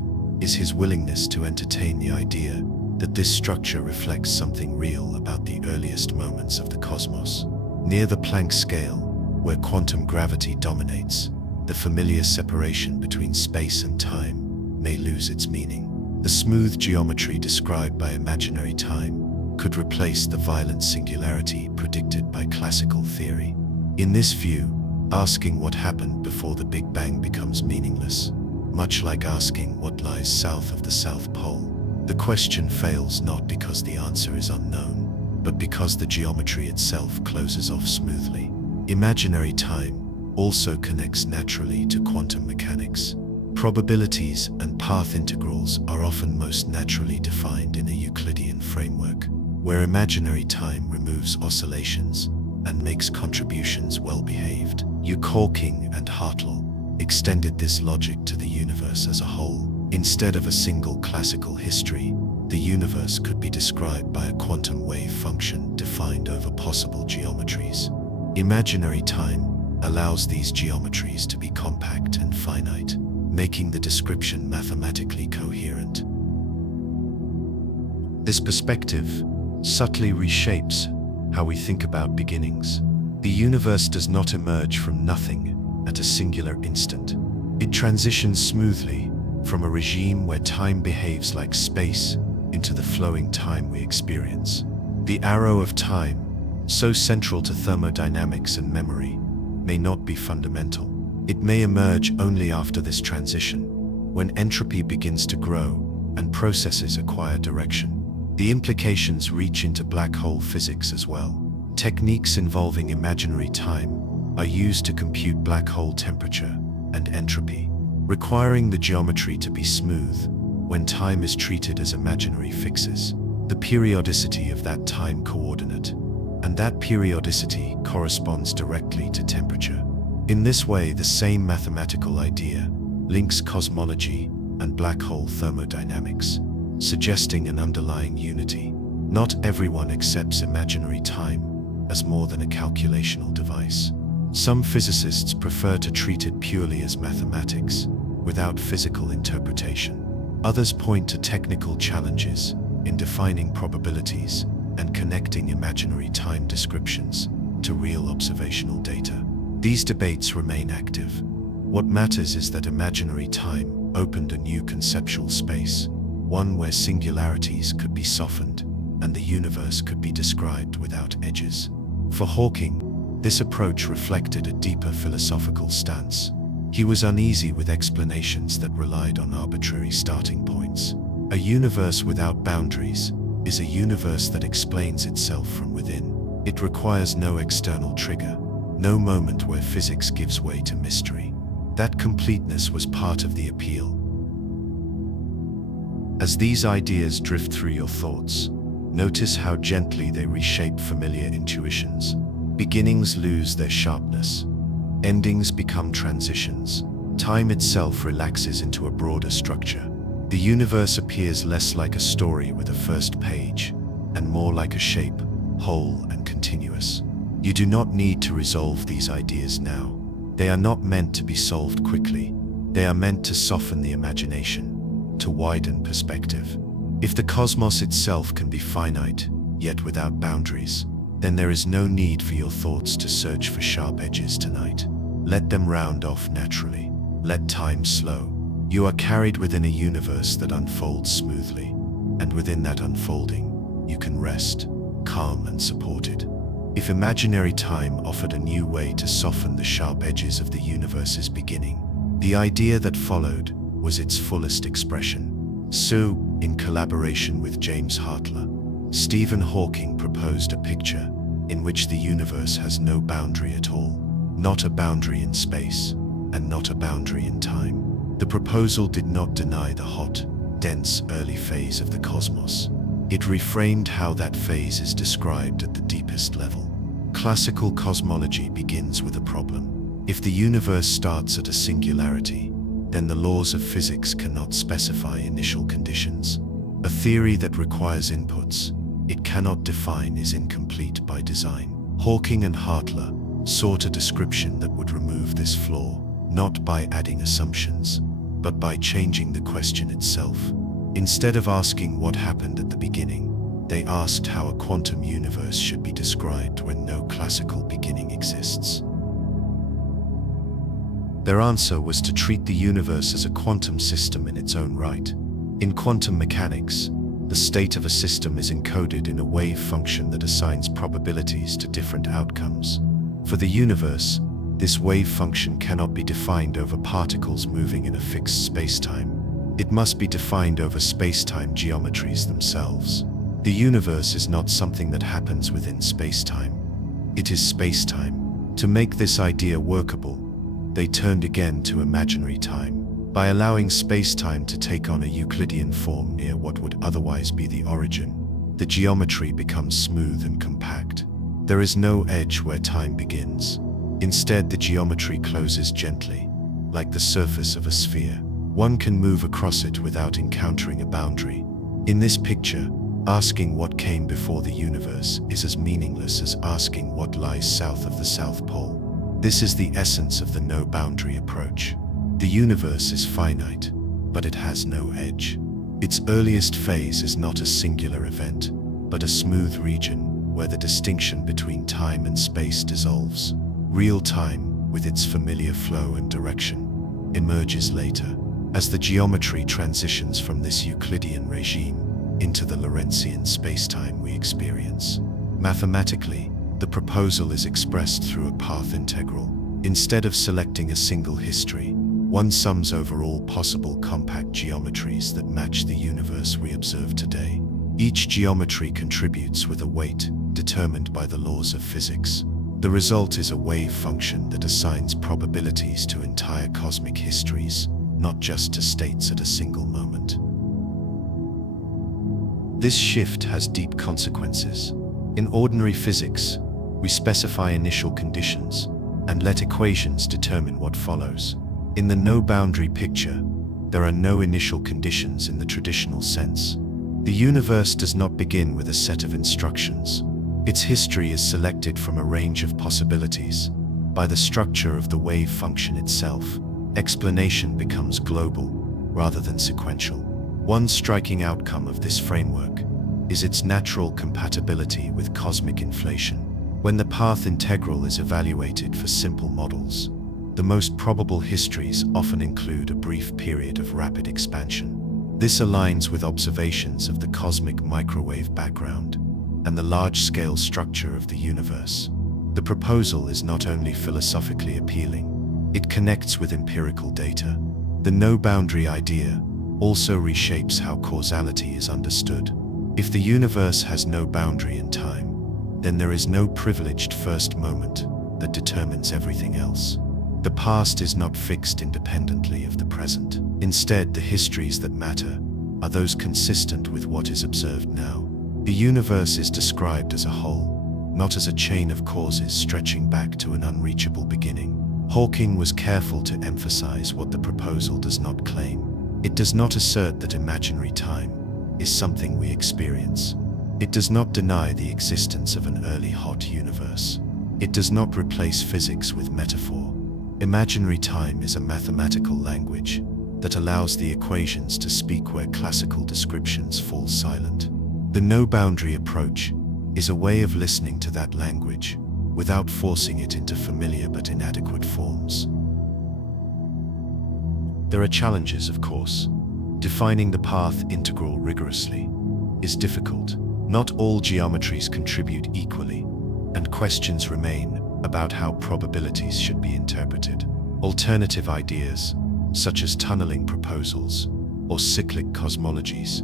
is his willingness to entertain the idea that this structure reflects something real about the earliest moments of the cosmos. Near the Planck scale, where quantum gravity dominates, the familiar separation between space and time may lose its meaning. The smooth geometry described by imaginary time could replace the violent singularity predicted by classical theory. In this view, asking what happened before the Big Bang becomes meaningless, much like asking what lies south of the South Pole. The question fails not because the answer is unknown, but because the geometry itself closes off smoothly. Imaginary time also connects naturally to quantum mechanics. Probabilities and path integrals are often most naturally defined in a Euclidean framework, where imaginary time removes oscillations and makes contributions well-behaved. Hawking and Hartle extended this logic to the universe as a whole. Instead of a single classical history, the universe could be described by a quantum wave function defined over possible geometries. Imaginary time allows these geometries to be compact and finite, making the description mathematically coherent. This perspective subtly reshapes how we think about beginnings. The universe does not emerge from nothing at a singular instant. It transitions smoothly from a regime where time behaves like space into the flowing time we experience. The arrow of time, so central to thermodynamics and memory, may not be fundamental. It may emerge only after this transition, when entropy begins to grow and processes acquire direction. The implications reach into black hole physics as well. Techniques involving imaginary time are used to compute black hole temperature and entropy, requiring the geometry to be smooth when time is treated as imaginary fixes. The periodicity of that time coordinate, and that periodicity corresponds directly to temperature. In this way, the same mathematical idea links cosmology and black hole thermodynamics, suggesting an underlying unity. Not everyone accepts imaginary time as more than a calculational device. Some physicists prefer to treat it purely as mathematics, without physical interpretation. Others point to technical challenges in defining probabilities and connecting imaginary time descriptions to real observational data. These debates remain active. What matters is that imaginary time opened a new conceptual space, one where singularities could be softened and the universe could be described without edges. For Hawking, this approach reflected a deeper philosophical stance. He was uneasy with explanations that relied on arbitrary starting points. A universe without boundaries is a universe that explains itself from within. It requires no external trigger, no moment where physics gives way to mystery. That completeness was part of the appeal. As these ideas drift through your thoughts, notice how gently they reshape familiar intuitions. Beginnings lose their sharpness. Endings become transitions. Time itself relaxes into a broader structure. The universe appears less like a story with a first page, and more like a shape, whole and continuous. You do not need to resolve these ideas now. They are not meant to be solved quickly. They are meant to soften the imagination, to widen perspective. If the cosmos itself can be finite, yet without boundaries, then there is no need for your thoughts to search for sharp edges tonight. Let them round off naturally. Let time slow. You are carried within a universe that unfolds smoothly, and within that unfolding, you can rest, calm and supported. If imaginary time offered a new way to soften the sharp edges of the universe's beginning, the idea that followed was its fullest expression. So, in collaboration with James Hartler, Stephen Hawking proposed a picture in which the universe has no boundary at all, not a boundary in space, and not a boundary in time. The proposal did not deny the hot, dense early phase of the cosmos. It reframed how that phase is described at the deepest level. Classical cosmology begins with a problem. If the universe starts at a singularity, then the laws of physics cannot specify initial conditions. A theory that requires inputs it cannot define is incomplete by design. Hawking and Hartler sought a description that would remove this flaw, not by adding assumptions, but by changing the question itself. Instead of asking what happened at the beginning, they asked how a quantum universe should be described when no classical beginning exists. Their answer was to treat the universe as a quantum system in its own right. In quantum mechanics, the state of a system is encoded in a wave function that assigns probabilities to different outcomes. For the universe, this wave function cannot be defined over particles moving in a fixed spacetime. It must be defined over spacetime geometries themselves. The universe is not something that happens within spacetime. It is spacetime. To make this idea workable, they turned again to imaginary time. By allowing spacetime to take on a Euclidean form near what would otherwise be the origin, the geometry becomes smooth and compact. There is no edge where time begins. Instead, the geometry closes gently, like the surface of a sphere. One can move across it without encountering a boundary. In this picture, asking what came before the universe is as meaningless as asking what lies south of the South Pole. This is the essence of the no-boundary approach. The universe is finite, but it has no edge. Its earliest phase is not a singular event, but a smooth region where the distinction between time and space dissolves. Real time, with its familiar flow and direction, emerges later, as the geometry transitions from this Euclidean regime into the Lorentzian spacetime we experience. Mathematically, the proposal is expressed through a path integral. Instead of selecting a single history, one sums over all possible compact geometries that match the universe we observe today. Each geometry contributes with a weight determined by the laws of physics. The result is a wave function that assigns probabilities to entire cosmic histories, not just to states at a single moment. This shift has deep consequences. In ordinary physics, we specify initial conditions and let equations determine what follows. In the no-boundary picture, there are no initial conditions in the traditional sense. The universe does not begin with a set of instructions. Its history is selected from a range of possibilities. By the structure of the wave function itself, explanation becomes global rather than sequential. One striking outcome of this framework is its natural compatibility with cosmic inflation. When the path integral is evaluated for simple models, the most probable histories often include a brief period of rapid expansion. This aligns with observations of the cosmic microwave background and the large-scale structure of the universe. The proposal is not only philosophically appealing, it connects with empirical data. The no-boundary idea also reshapes how causality is understood. If the universe has no boundary in time, then there is no privileged first moment that determines everything else. The past is not fixed independently of the present. Instead, the histories that matter are those consistent with what is observed now. The universe is described as a whole, not as a chain of causes stretching back to an unreachable beginning. Hawking was careful to emphasize what the proposal does not claim. It does not assert that imaginary time is something we experience. It does not deny the existence of an early hot universe. It does not replace physics with metaphor. Imaginary time is a mathematical language that allows the equations to speak where classical descriptions fall silent. The no-boundary approach is a way of listening to that language without forcing it into familiar but inadequate forms. There are challenges, of course. Defining the path integral rigorously is difficult. Not all geometries contribute equally, and questions remain about how probabilities should be interpreted. Alternative ideas, such as tunneling proposals or cyclic cosmologies,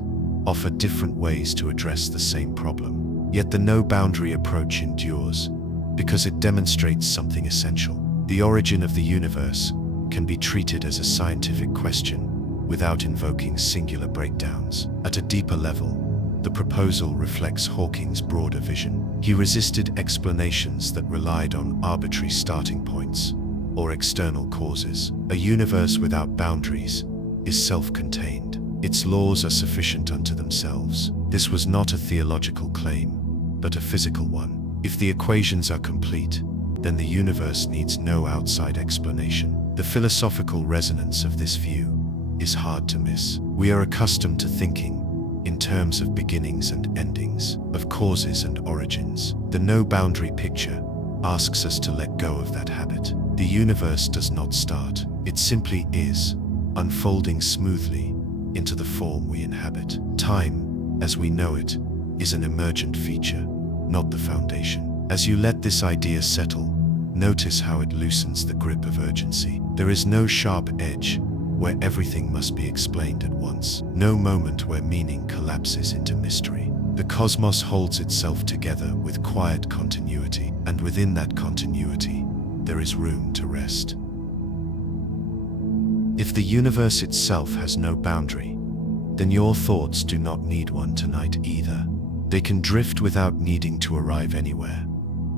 offer different ways to address the same problem. Yet the no-boundary approach endures because it demonstrates something essential. The origin of the universe can be treated as a scientific question without invoking singular breakdowns. At a deeper level, the proposal reflects Hawking's broader vision. He resisted explanations that relied on arbitrary starting points or external causes. A universe without boundaries is self-contained. Its laws are sufficient unto themselves. This was not a theological claim, but a physical one. If the equations are complete, then the universe needs no outside explanation. The philosophical resonance of this view is hard to miss. We are accustomed to thinking in terms of beginnings and endings, of causes and origins. The no-boundary picture asks us to let go of that habit. The universe does not start. It simply is, unfolding smoothly into the form we inhabit. Time, as we know it, is an emergent feature, not the foundation. As you let this idea settle, notice how it loosens the grip of urgency. There is no sharp edge where everything must be explained at once. No moment where meaning collapses into mystery. The cosmos holds itself together with quiet continuity, and within that continuity, there is room to rest. If the universe itself has no boundary, then your thoughts do not need one tonight either. They can drift without needing to arrive anywhere.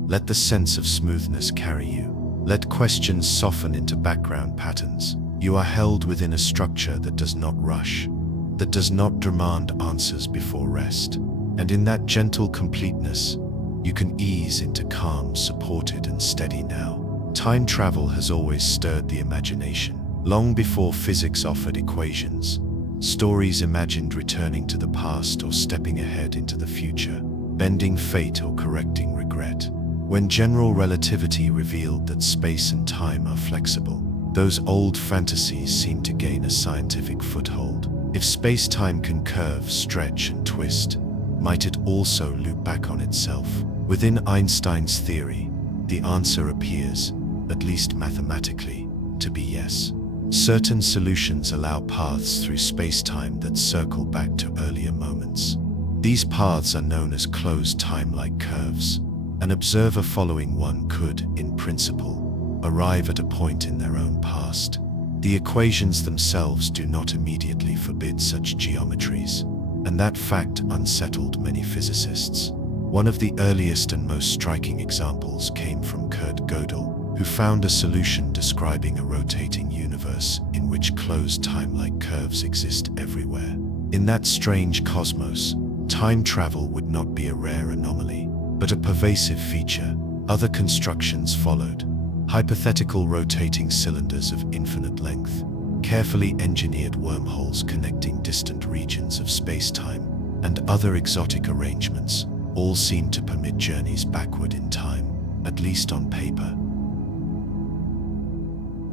Let the sense of smoothness carry you. Let questions soften into background patterns. You are held within a structure that does not rush, that does not demand answers before rest. And in that gentle completeness, you can ease into calm, supported and steady now. Time travel has always stirred the imagination. Long before physics offered equations, stories imagined returning to the past or stepping ahead into the future, bending fate or correcting regret. When general relativity revealed that space and time are flexible, those old fantasies seem to gain a scientific foothold. If space-time can curve, stretch and twist, might it also loop back on itself? Within Einstein's theory, the answer appears at least mathematically, to be yes. Certain solutions allow paths through space-time that circle back to earlier moments. These paths are known as closed time-like curves. An observer following one could, in principle, arrive at a point in their own past. The equations themselves do not immediately forbid such geometries, and that fact unsettled many physicists. One of the earliest and most striking examples came from Kurt Gödel, who found a solution describing a rotating universe in which closed time-like curves exist everywhere. In that strange cosmos, time travel would not be a rare anomaly, but a pervasive feature. Other constructions followed. Hypothetical rotating cylinders of infinite length, carefully engineered wormholes connecting distant regions of space-time, and other exotic arrangements all seem to permit journeys backward in time, at least on paper.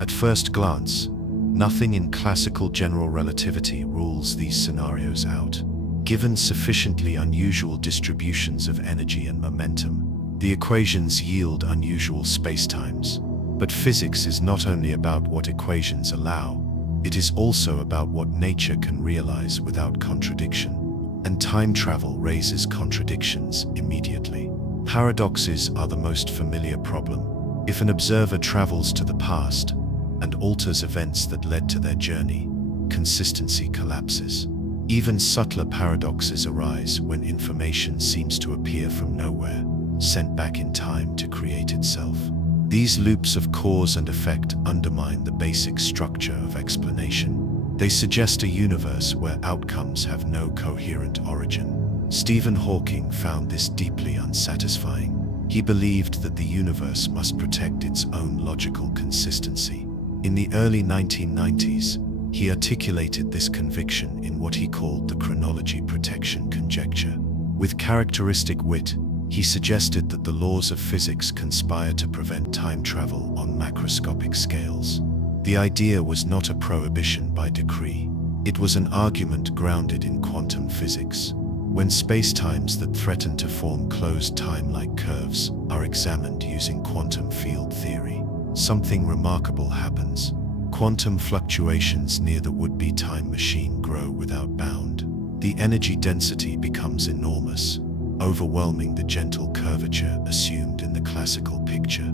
At first glance, nothing in classical general relativity rules these scenarios out. Given sufficiently unusual distributions of energy and momentum, the equations yield unusual spacetimes. But physics is not only about what equations allow, it is also about what nature can realize without contradiction. And time travel raises contradictions immediately. Paradoxes are the most familiar problem. If an observer travels to the past and alters events that led to their journey, consistency collapses. Even subtler paradoxes arise when information seems to appear from nowhere, sent back in time to create itself. These loops of cause and effect undermine the basic structure of explanation. They suggest a universe where outcomes have no coherent origin. Stephen Hawking found this deeply unsatisfying. He believed that the universe must protect its own logical consistency. In the early 1990s, he articulated this conviction in what he called the chronology protection conjecture. With characteristic wit, he suggested that the laws of physics conspire to prevent time travel on macroscopic scales. The idea was not a prohibition by decree. It was an argument grounded in quantum physics. When spacetimes that threaten to form closed time-like curves are examined using quantum field theory, something remarkable happens. Quantum fluctuations near the would-be time machine grow without bound. The energy density becomes enormous, overwhelming the gentle curvature assumed in the classical picture.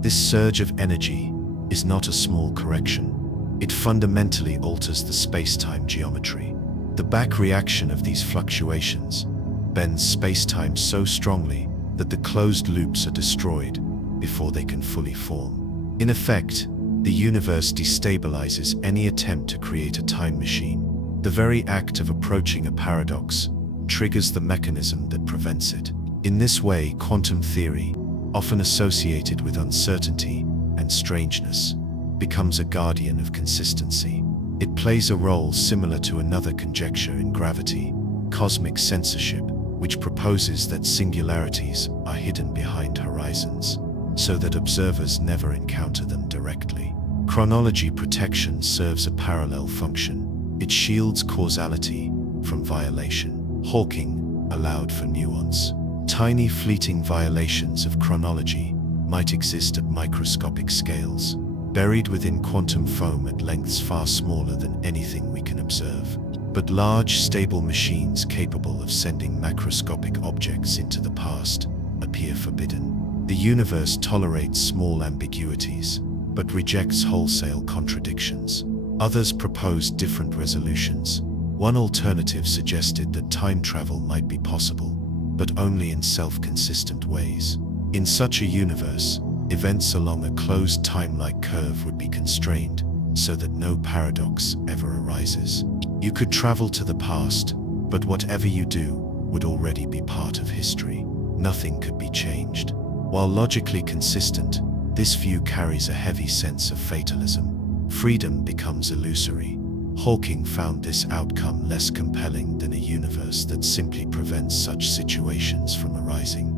This surge of energy is not a small correction. It fundamentally alters the space-time geometry. The back reaction of these fluctuations bends spacetime so strongly that the closed loops are destroyed before they can fully form. In effect, the universe destabilizes any attempt to create a time machine. The very act of approaching a paradox triggers the mechanism that prevents it. In this way, quantum theory, often associated with uncertainty and strangeness, becomes a guardian of consistency. It plays a role similar to another conjecture in gravity, cosmic censorship, which proposes that singularities are hidden behind horizons, so that observers never encounter them directly. Chronology protection serves a parallel function. It shields causality from violation. Hawking allowed for nuance. Tiny fleeting violations of chronology might exist at microscopic scales, buried within quantum foam at lengths far smaller than anything we can observe. But large, stable machines capable of sending macroscopic objects into the past appear forbidden. The universe tolerates small ambiguities, but rejects wholesale contradictions. Others proposed different resolutions. One alternative suggested that time travel might be possible, but only in self-consistent ways. In such a universe, events along a closed time-like curve would be constrained, so that no paradox ever arises. You could travel to the past, but whatever you do would already be part of history. Nothing could be changed. While logically consistent, this view carries a heavy sense of fatalism. Freedom becomes illusory. Hawking found this outcome less compelling than a universe that simply prevents such situations from arising.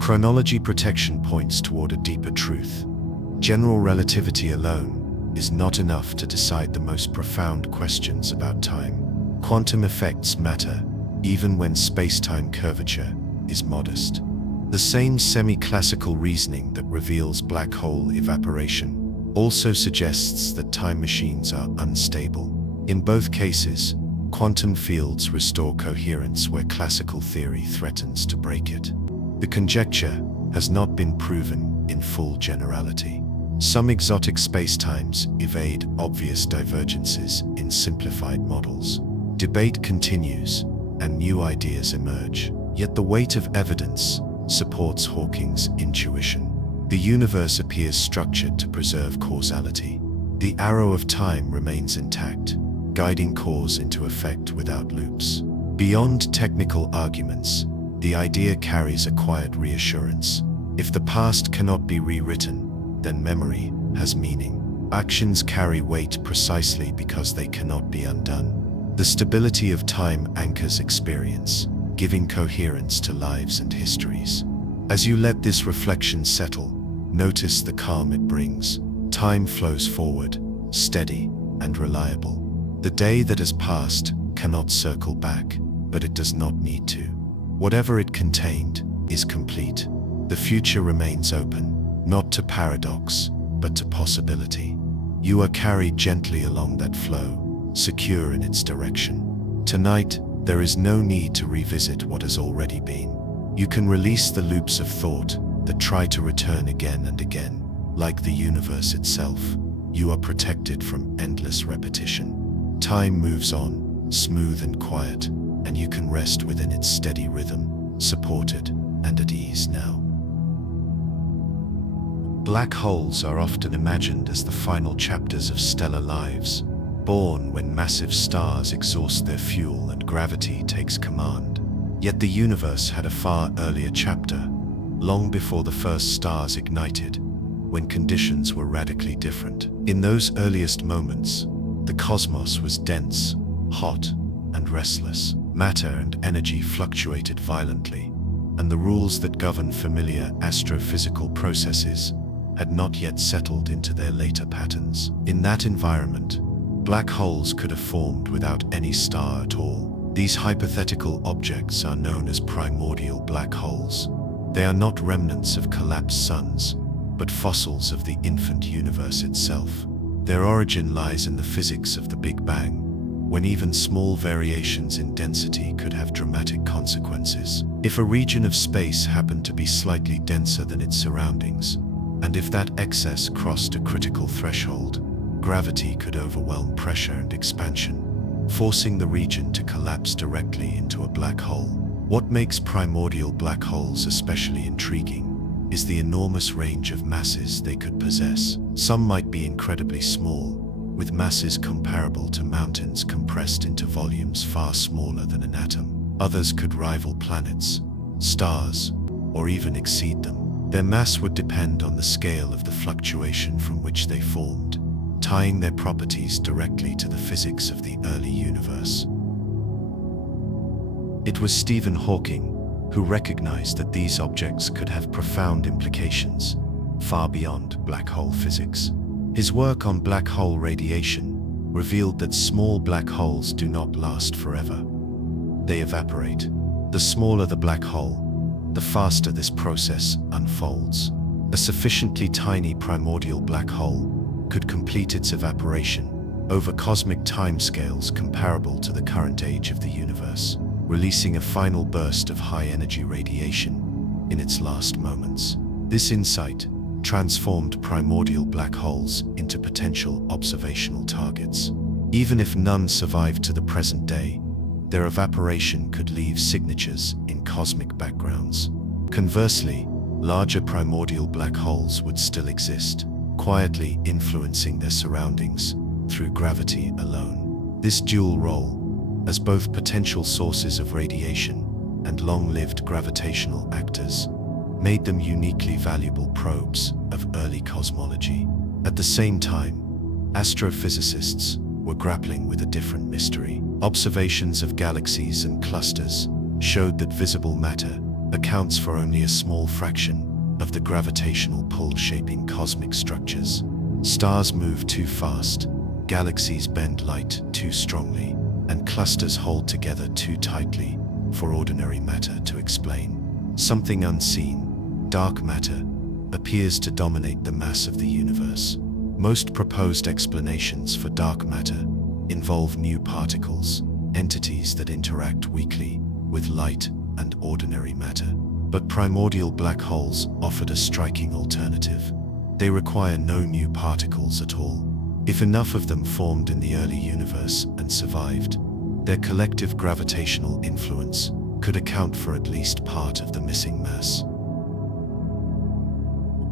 Chronology protection points toward a deeper truth. General relativity alone is not enough to decide the most profound questions about time. Quantum effects matter, even when space-time curvature is modest. The same semi-classical reasoning that reveals black hole evaporation also suggests that time machines are unstable. In both cases, quantum fields restore coherence where classical theory threatens to break it. The conjecture has not been proven in full generality. Some exotic spacetimes evade obvious divergences in simplified models. Debate continues, and new ideas emerge. Yet the weight of evidence supports Hawking's intuition. The universe appears structured to preserve causality. The arrow of time remains intact, guiding cause into effect without loops. Beyond technical arguments, the idea carries a quiet reassurance. If the past cannot be rewritten, then memory has meaning. Actions carry weight precisely because they cannot be undone. The stability of time anchors experience, giving coherence to lives and histories. As you let this reflection settle, notice the calm it brings. Time flows forward, steady and reliable. The day that has passed cannot circle back, but it does not need to. Whatever it contained is complete. The future remains open, not to paradox, but to possibility. You are carried gently along that flow, secure in its direction. Tonight, there is no need to revisit what has already been. You can release the loops of thought that try to return again and again. Like the universe itself, you are protected from endless repetition. Time moves on, smooth and quiet, and you can rest within its steady rhythm, supported and at ease now. Black holes are often imagined as the final chapters of stellar lives, born when massive stars exhaust their fuel and gravity takes command. Yet the universe had a far earlier chapter, long before the first stars ignited, when conditions were radically different. In those earliest moments, the cosmos was dense, hot, and restless. Matter and energy fluctuated violently, and the rules that govern familiar astrophysical processes had not yet settled into their later patterns. In that environment, black holes could have formed without any star at all. These hypothetical objects are known as primordial black holes. They are not remnants of collapsed suns, but fossils of the infant universe itself. Their origin lies in the physics of the Big Bang, when even small variations in density could have dramatic consequences. If a region of space happened to be slightly denser than its surroundings, and if that excess crossed a critical threshold, gravity could overwhelm pressure and expansion, forcing the region to collapse directly into a black hole. What makes primordial black holes especially intriguing is the enormous range of masses they could possess. Some might be incredibly small, with masses comparable to mountains compressed into volumes far smaller than an atom. Others could rival planets, stars, or even exceed them. Their mass would depend on the scale of the fluctuation from which they formed, tying their properties directly to the physics of the early universe. It was Stephen Hawking who recognized that these objects could have profound implications, far beyond black hole physics. His work on black hole radiation revealed that small black holes do not last forever. They evaporate. The smaller the black hole, the faster this process unfolds. A sufficiently tiny primordial black hole could complete its evaporation over cosmic timescales comparable to the current age of the universe, releasing a final burst of high-energy radiation in its last moments. This insight transformed primordial black holes into potential observational targets. Even if none survived to the present day, their evaporation could leave signatures in cosmic backgrounds. Conversely, larger primordial black holes would still exist, quietly influencing their surroundings through gravity alone. This dual role, as both potential sources of radiation and long-lived gravitational actors, made them uniquely valuable probes of early cosmology. At the same time, astrophysicists were grappling with a different mystery. Observations of galaxies and clusters showed that visible matter accounts for only a small fraction of the gravitational pull shaping cosmic structures. Stars move too fast, galaxies bend light too strongly, and clusters hold together too tightly for ordinary matter to explain. something unseen, dark matter, appears to dominate the mass of the universe. Most proposed explanations for dark matter involve new particles, entities that interact weakly with light and ordinary matter. But primordial black holes offered a striking alternative. They require no new particles at all. If enough of them formed in the early universe and survived, their collective gravitational influence could account for at least part of the missing mass.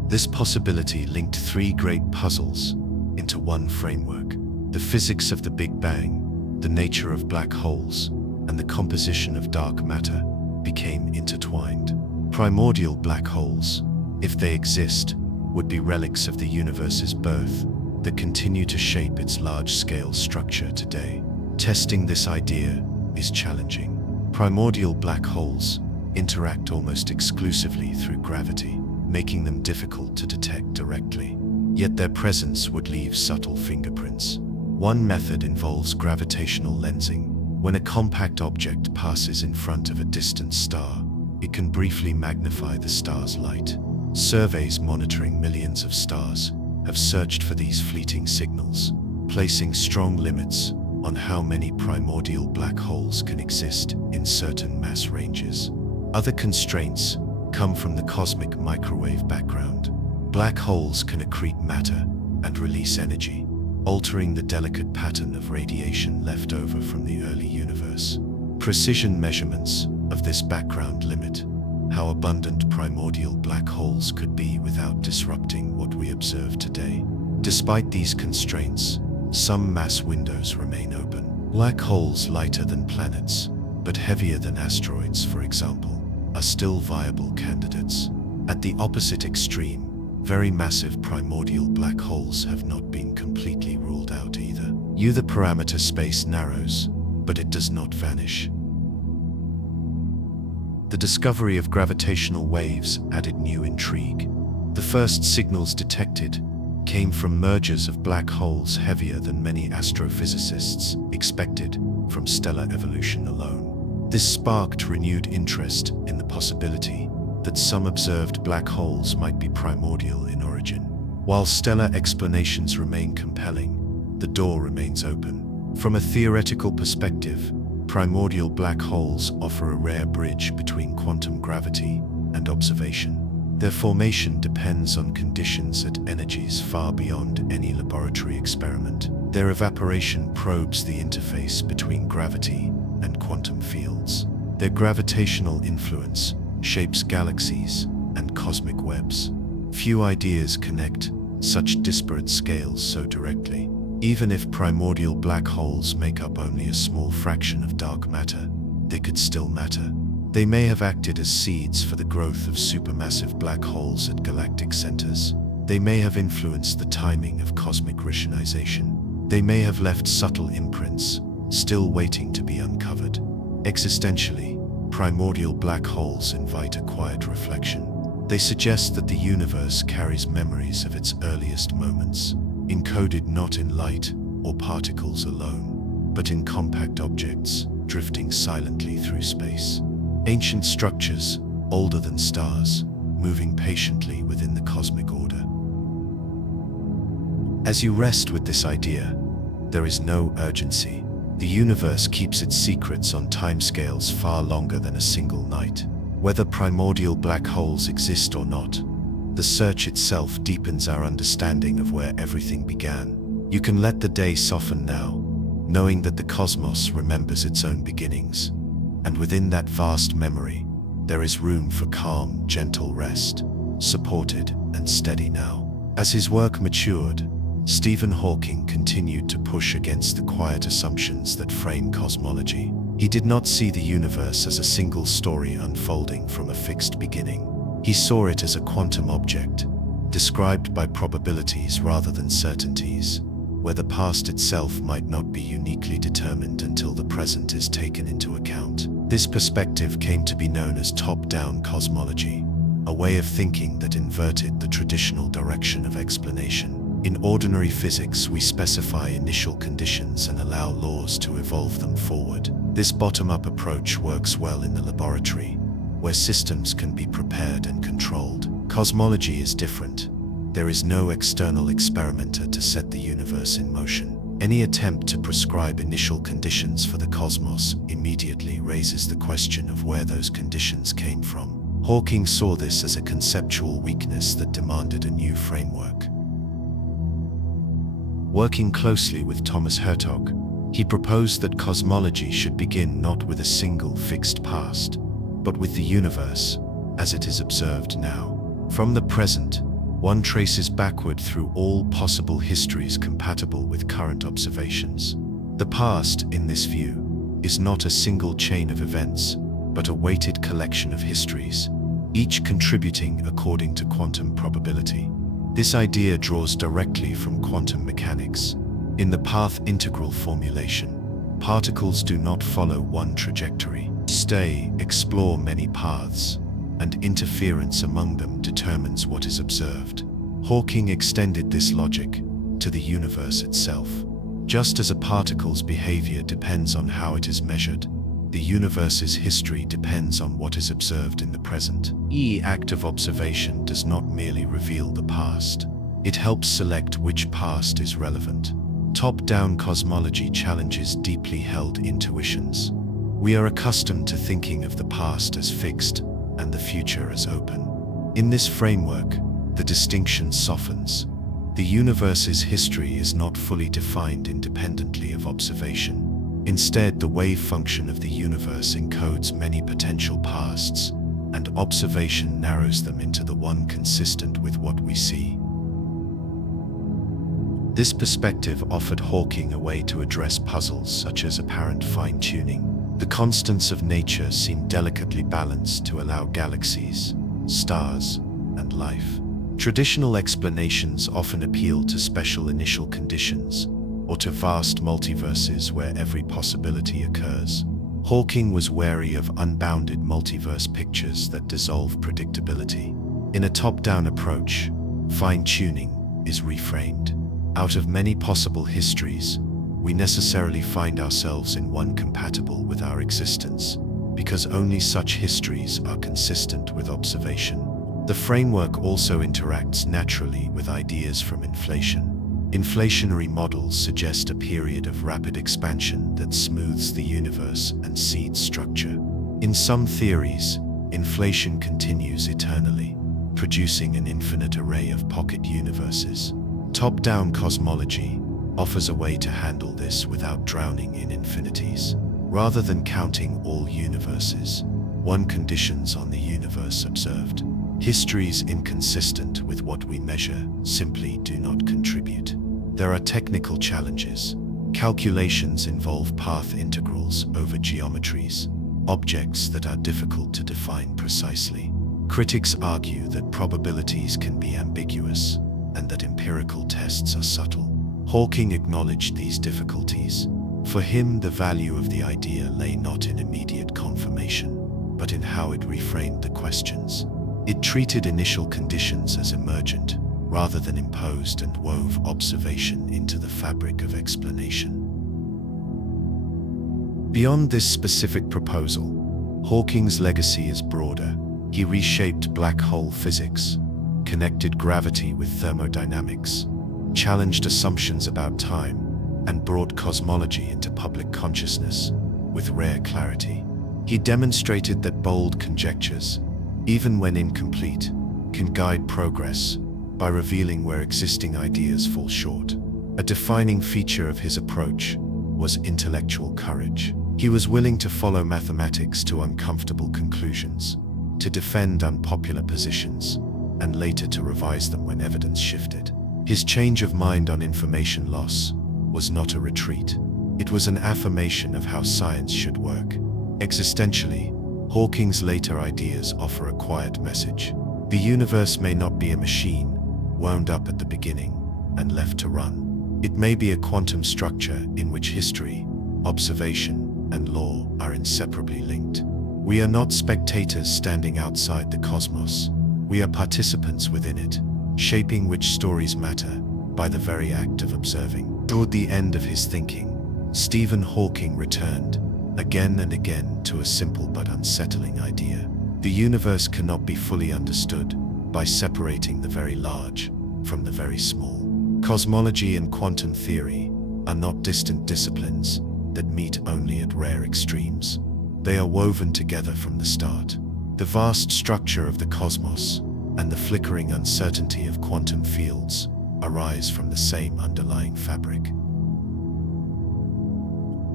This possibility linked three great puzzles into one framework: the physics of the Big Bang, the nature of black holes, and the composition of dark matter became intertwined. Primordial black holes, if they exist, would be relics of the universe's birth that continue to shape its large-scale structure today. Testing this idea is challenging. Primordial black holes interact almost exclusively through gravity, making them difficult to detect directly. Yet their presence would leave subtle fingerprints. One method involves gravitational lensing. When a compact object passes in front of a distant star, it can briefly magnify the star's light. Surveys monitoring millions of stars have searched for these fleeting signals, placing strong limits on how many primordial black holes can exist in certain mass ranges. Other constraints come from the cosmic microwave background. Black holes can accrete matter and release energy, altering the delicate pattern of radiation left over from the early universe. Precision measurements of this background limit how abundant primordial black holes could be without disrupting what we observe today. Despite these constraints, some mass windows remain open. Black holes lighter than planets, but heavier than asteroids, for example, are still viable candidates. At the opposite extreme, very massive primordial black holes have not been completely ruled out either. The parameter space narrows, but it does not vanish. The discovery of gravitational waves added new intrigue. The first signals detected came from mergers of black holes heavier than many astrophysicists expected from stellar evolution alone. This sparked renewed interest in the possibility that some observed black holes might be primordial in origin. While stellar explanations remain compelling, the door remains open. From a theoretical perspective, primordial black holes offer a rare bridge between quantum gravity and observation. Their formation depends on conditions at energies far beyond any laboratory experiment. Their evaporation probes the interface between gravity and quantum fields. Their gravitational influence shapes galaxies and cosmic webs. Few ideas connect such disparate scales so directly. Even if primordial black holes make up only a small fraction of dark matter, they could still matter. They may have acted as seeds for the growth of supermassive black holes at galactic centers. They may have influenced the timing of cosmic rationalization. They may have left subtle imprints, still waiting to be uncovered. Existentially, primordial black holes invite a quiet reflection. They suggest that the universe carries memories of its earliest moments, encoded not in light or particles alone, but in compact objects drifting silently through space. Ancient structures, older than stars, moving patiently within the cosmic order. As you rest with this idea, there is no urgency. The universe keeps its secrets on timescales far longer than a single night. Whether primordial black holes exist or not, the search itself deepens our understanding of where everything began. You can let the day soften now, knowing that the cosmos remembers its own beginnings, and within that vast memory, there is room for calm, gentle rest, supported and steady now. As his work matured, Stephen Hawking continued to push against the quiet assumptions that frame cosmology. He did not see the universe as a single story unfolding from a fixed beginning. He saw it as a quantum object, described by probabilities rather than certainties, where the past itself might not be uniquely determined until the present is taken into account. This perspective came to be known as top-down cosmology, a way of thinking that inverted the traditional direction of explanation. In ordinary physics, we specify initial conditions and allow laws to evolve them forward. This bottom-up approach works well in the laboratory, where systems can be prepared and controlled. Cosmology is different. There is no external experimenter to set the universe in motion. Any attempt to prescribe initial conditions for the cosmos immediately raises the question of where those conditions came from. Hawking saw this as a conceptual weakness that demanded a new framework. Working closely with Thomas Hertog, he proposed that cosmology should begin not with a single fixed past, but with the universe as it is observed now. From the present, one traces backward through all possible histories compatible with current observations. The past, in this view, is not a single chain of events, but a weighted collection of histories, each contributing according to quantum probability. This idea draws directly from quantum mechanics. In the path integral formulation, particles do not follow one trajectory. They explore many paths, and interference among them determines what is observed. Hawking extended this logic to the universe itself. Just as a particle's behavior depends on how it is measured, the universe's history depends on what is observed in the present. The act of observation does not merely reveal the past. It helps select which past is relevant. Top-down cosmology challenges deeply held intuitions. We are accustomed to thinking of the past as fixed and the future as open. In this framework, the distinction softens. The universe's history is not fully defined independently of observation. Instead, the wave function of the universe encodes many potential pasts, and observation narrows them into the one consistent with what we see. This perspective offered Hawking a way to address puzzles such as apparent fine-tuning. The constants of nature seem delicately balanced to allow galaxies, stars, and life. Traditional explanations often appeal to special initial conditions, or to vast multiverses where every possibility occurs. Hawking was wary of unbounded multiverse pictures that dissolve predictability. In a top-down approach, fine-tuning is reframed. Out of many possible histories, we necessarily find ourselves in one compatible with our existence, because only such histories are consistent with observation. The framework also interacts naturally with ideas from inflation. Inflationary models suggest a period of rapid expansion that smooths the universe and seeds structure. In some theories, inflation continues eternally, producing an infinite array of pocket universes. Top-down cosmology offers a way to handle this without drowning in infinities. Rather than counting all universes, one conditions on the universe observed. Histories inconsistent with what we measure simply do not contribute. There are technical challenges. Calculations involve path integrals over geometries, objects that are difficult to define precisely. Critics argue that probabilities can be ambiguous and that empirical tests are subtle. Hawking acknowledged these difficulties. For him, the value of the idea lay not in immediate confirmation, but in how it reframed the questions. It treated initial conditions as emergent, rather than imposed, and wove observation into the fabric of explanation. Beyond this specific proposal, Hawking's legacy is broader. He reshaped black hole physics, connected gravity with thermodynamics, challenged assumptions about time, and brought cosmology into public consciousness with rare clarity. He demonstrated that bold conjectures, even when incomplete, can guide progress by revealing where existing ideas fall short. A defining feature of his approach was intellectual courage. He was willing to follow mathematics to uncomfortable conclusions, to defend unpopular positions, and later to revise them when evidence shifted. His change of mind on information loss was not a retreat. It was an affirmation of how science should work. Existentially, Hawking's later ideas offer a quiet message. The universe may not be a machine, wound up at the beginning and left to run. It may be a quantum structure in which history, observation, and law are inseparably linked. We are not spectators standing outside the cosmos. We are participants within it, shaping which stories matter by the very act of observing. Toward the end of his thinking, Stephen Hawking returned again and again to a simple but unsettling idea. The universe cannot be fully understood by separating the very large from the very small. Cosmology and quantum theory are not distant disciplines that meet only at rare extremes. They are woven together from the start. The vast structure of the cosmos and the flickering uncertainty of quantum fields arise from the same underlying fabric.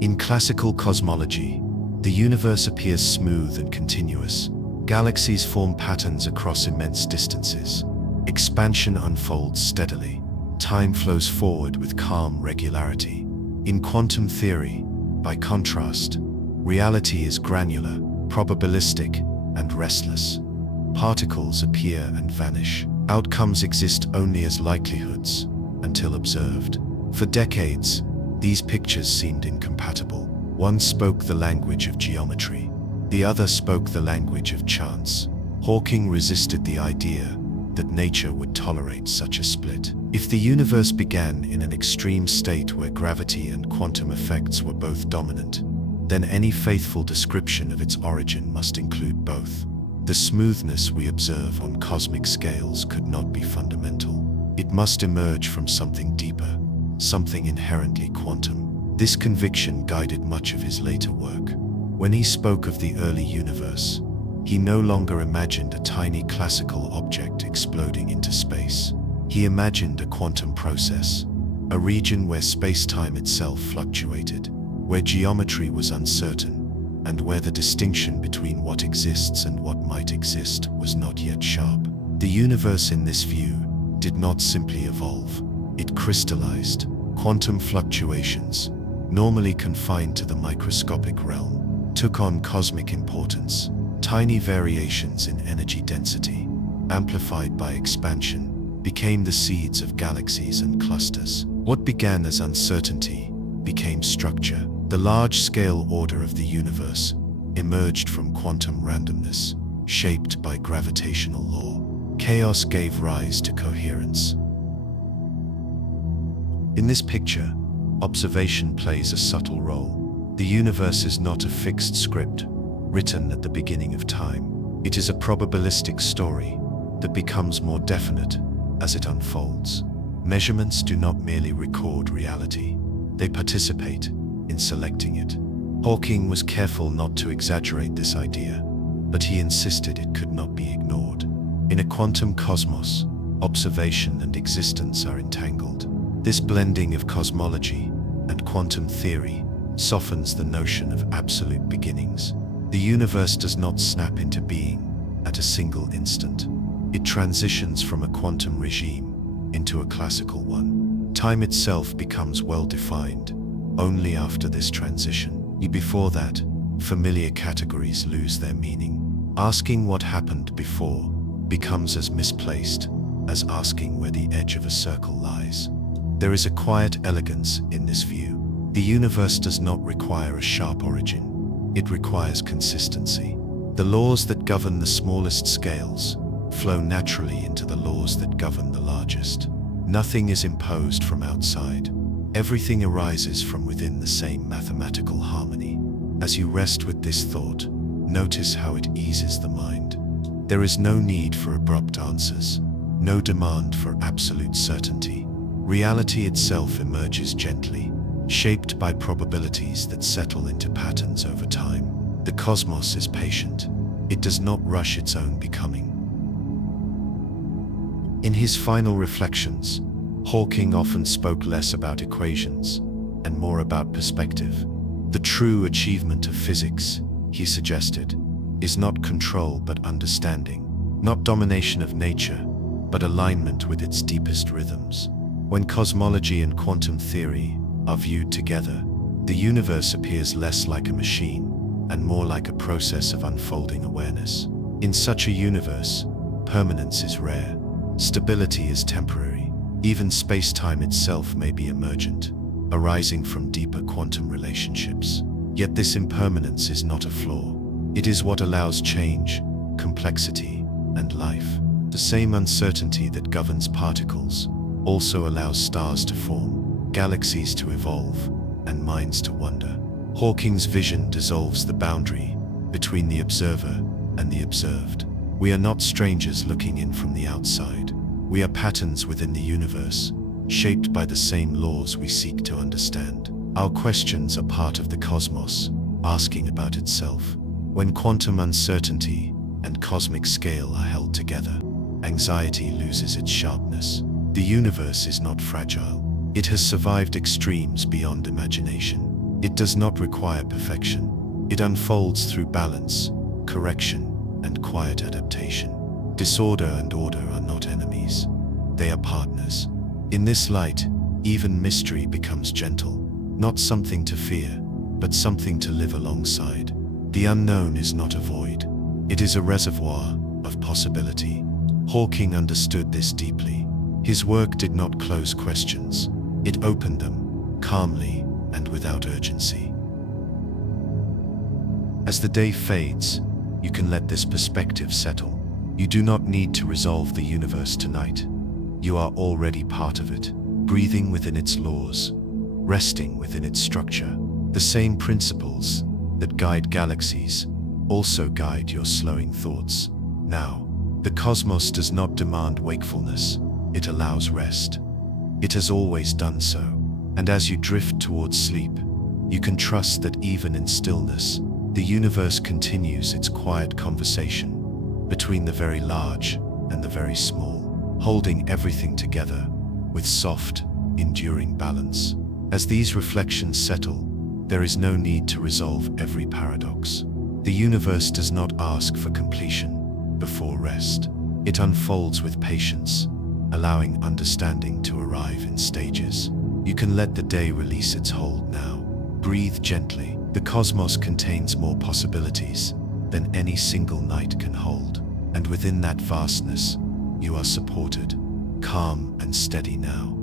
In classical cosmology, the universe appears smooth and continuous. Galaxies form patterns across immense distances. Expansion unfolds steadily. Time flows forward with calm regularity. In quantum theory, by contrast, reality is granular, probabilistic, and restless. Particles appear and vanish. Outcomes exist only as likelihoods until observed. For decades, these pictures seemed incompatible. One spoke the language of geometry, the other spoke the language of chance. Hawking resisted the idea that nature would tolerate such a split. If the universe began in an extreme state where gravity and quantum effects were both dominant, then any faithful description of its origin must include both. The smoothness we observe on cosmic scales could not be fundamental. It must emerge from something deeper, something inherently quantum. This conviction guided much of his later work. When he spoke of the early universe, he no longer imagined a tiny classical object exploding into space. He imagined a quantum process, a region where space-time itself fluctuated, where geometry was uncertain, and where the distinction between what exists and what might exist was not yet sharp. The universe in this view did not simply evolve, it crystallized. Quantum fluctuations, normally confined to the microscopic realm, took on cosmic importance. Tiny variations in energy density, amplified by expansion, became the seeds of galaxies and clusters. What began as uncertainty became structure. The large-scale order of the universe emerged from quantum randomness, shaped by gravitational law. Chaos gave rise to coherence. In this picture, observation plays a subtle role. The universe is not a fixed script, written at the beginning of time. It is a probabilistic story that becomes more definite as it unfolds. Measurements do not merely record reality, they participate in selecting it. Hawking was careful not to exaggerate this idea, but he insisted it could not be ignored. In a quantum cosmos, observation and existence are entangled. This blending of cosmology and quantum theory softens the notion of absolute beginnings. The universe does not snap into being at a single instant. It transitions from a quantum regime into a classical one. Time itself becomes well-defined only after this transition. Before that, familiar categories lose their meaning. Asking what happened before becomes as misplaced as asking where the edge of a circle lies. There is a quiet elegance in this view. The universe does not require a sharp origin. It requires consistency. The laws that govern the smallest scales flow naturally into the laws that govern the largest. Nothing is imposed from outside. Everything arises from within the same mathematical harmony. As you rest with this thought, notice how it eases the mind. There is no need for abrupt answers, no demand for absolute certainty. Reality itself emerges gently, shaped by probabilities that settle into patterns over time. The cosmos is patient. It does not rush its own becoming. In his final reflections, Hawking often spoke less about equations and more about perspective. The true achievement of physics, he suggested, is not control but understanding, not domination of nature, but alignment with its deepest rhythms. When cosmology and quantum theory are viewed together, the universe appears less like a machine and more like a process of unfolding awareness. In such a universe, permanence is rare, stability is temporary. Even space-time itself may be emergent, arising from deeper quantum relationships. Yet this impermanence is not a flaw. It is what allows change, complexity, and life. The same uncertainty that governs particles also allows stars to form, galaxies to evolve, and minds to wonder. Hawking's vision dissolves the boundary between the observer and the observed. We are not strangers looking in from the outside. We are patterns within the universe, shaped by the same laws we seek to understand. Our questions are part of the cosmos, asking about itself. When quantum uncertainty and cosmic scale are held together, anxiety loses its sharpness. The universe is not fragile. It has survived extremes beyond imagination. It does not require perfection. It unfolds through balance, correction, and quiet adaptation. Disorder and order are not enemies. They are partners. In this light, even mystery becomes gentle, not something to fear, but something to live alongside. The unknown is not a void. It is a reservoir of possibility. Hawking understood this deeply. His work did not close questions. It opened them, calmly and without urgency. As the day fades, you can let this perspective settle. You do not need to resolve the universe tonight. You are already part of it, breathing within its laws, resting within its structure. The same principles that guide galaxies also guide your slowing thoughts. Now, the cosmos does not demand wakefulness, it allows rest. It has always done so, and as you drift towards sleep, you can trust that even in stillness, the universe continues its quiet conversation between the very large and the very small, holding everything together with soft, enduring balance. As these reflections settle, there is no need to resolve every paradox. The universe does not ask for completion before rest. It unfolds with patience, allowing understanding to arrive in stages. You can let the day release its hold now. Breathe gently. The cosmos contains more possibilities than any single night can hold. And within that vastness, you are supported, calm and steady now.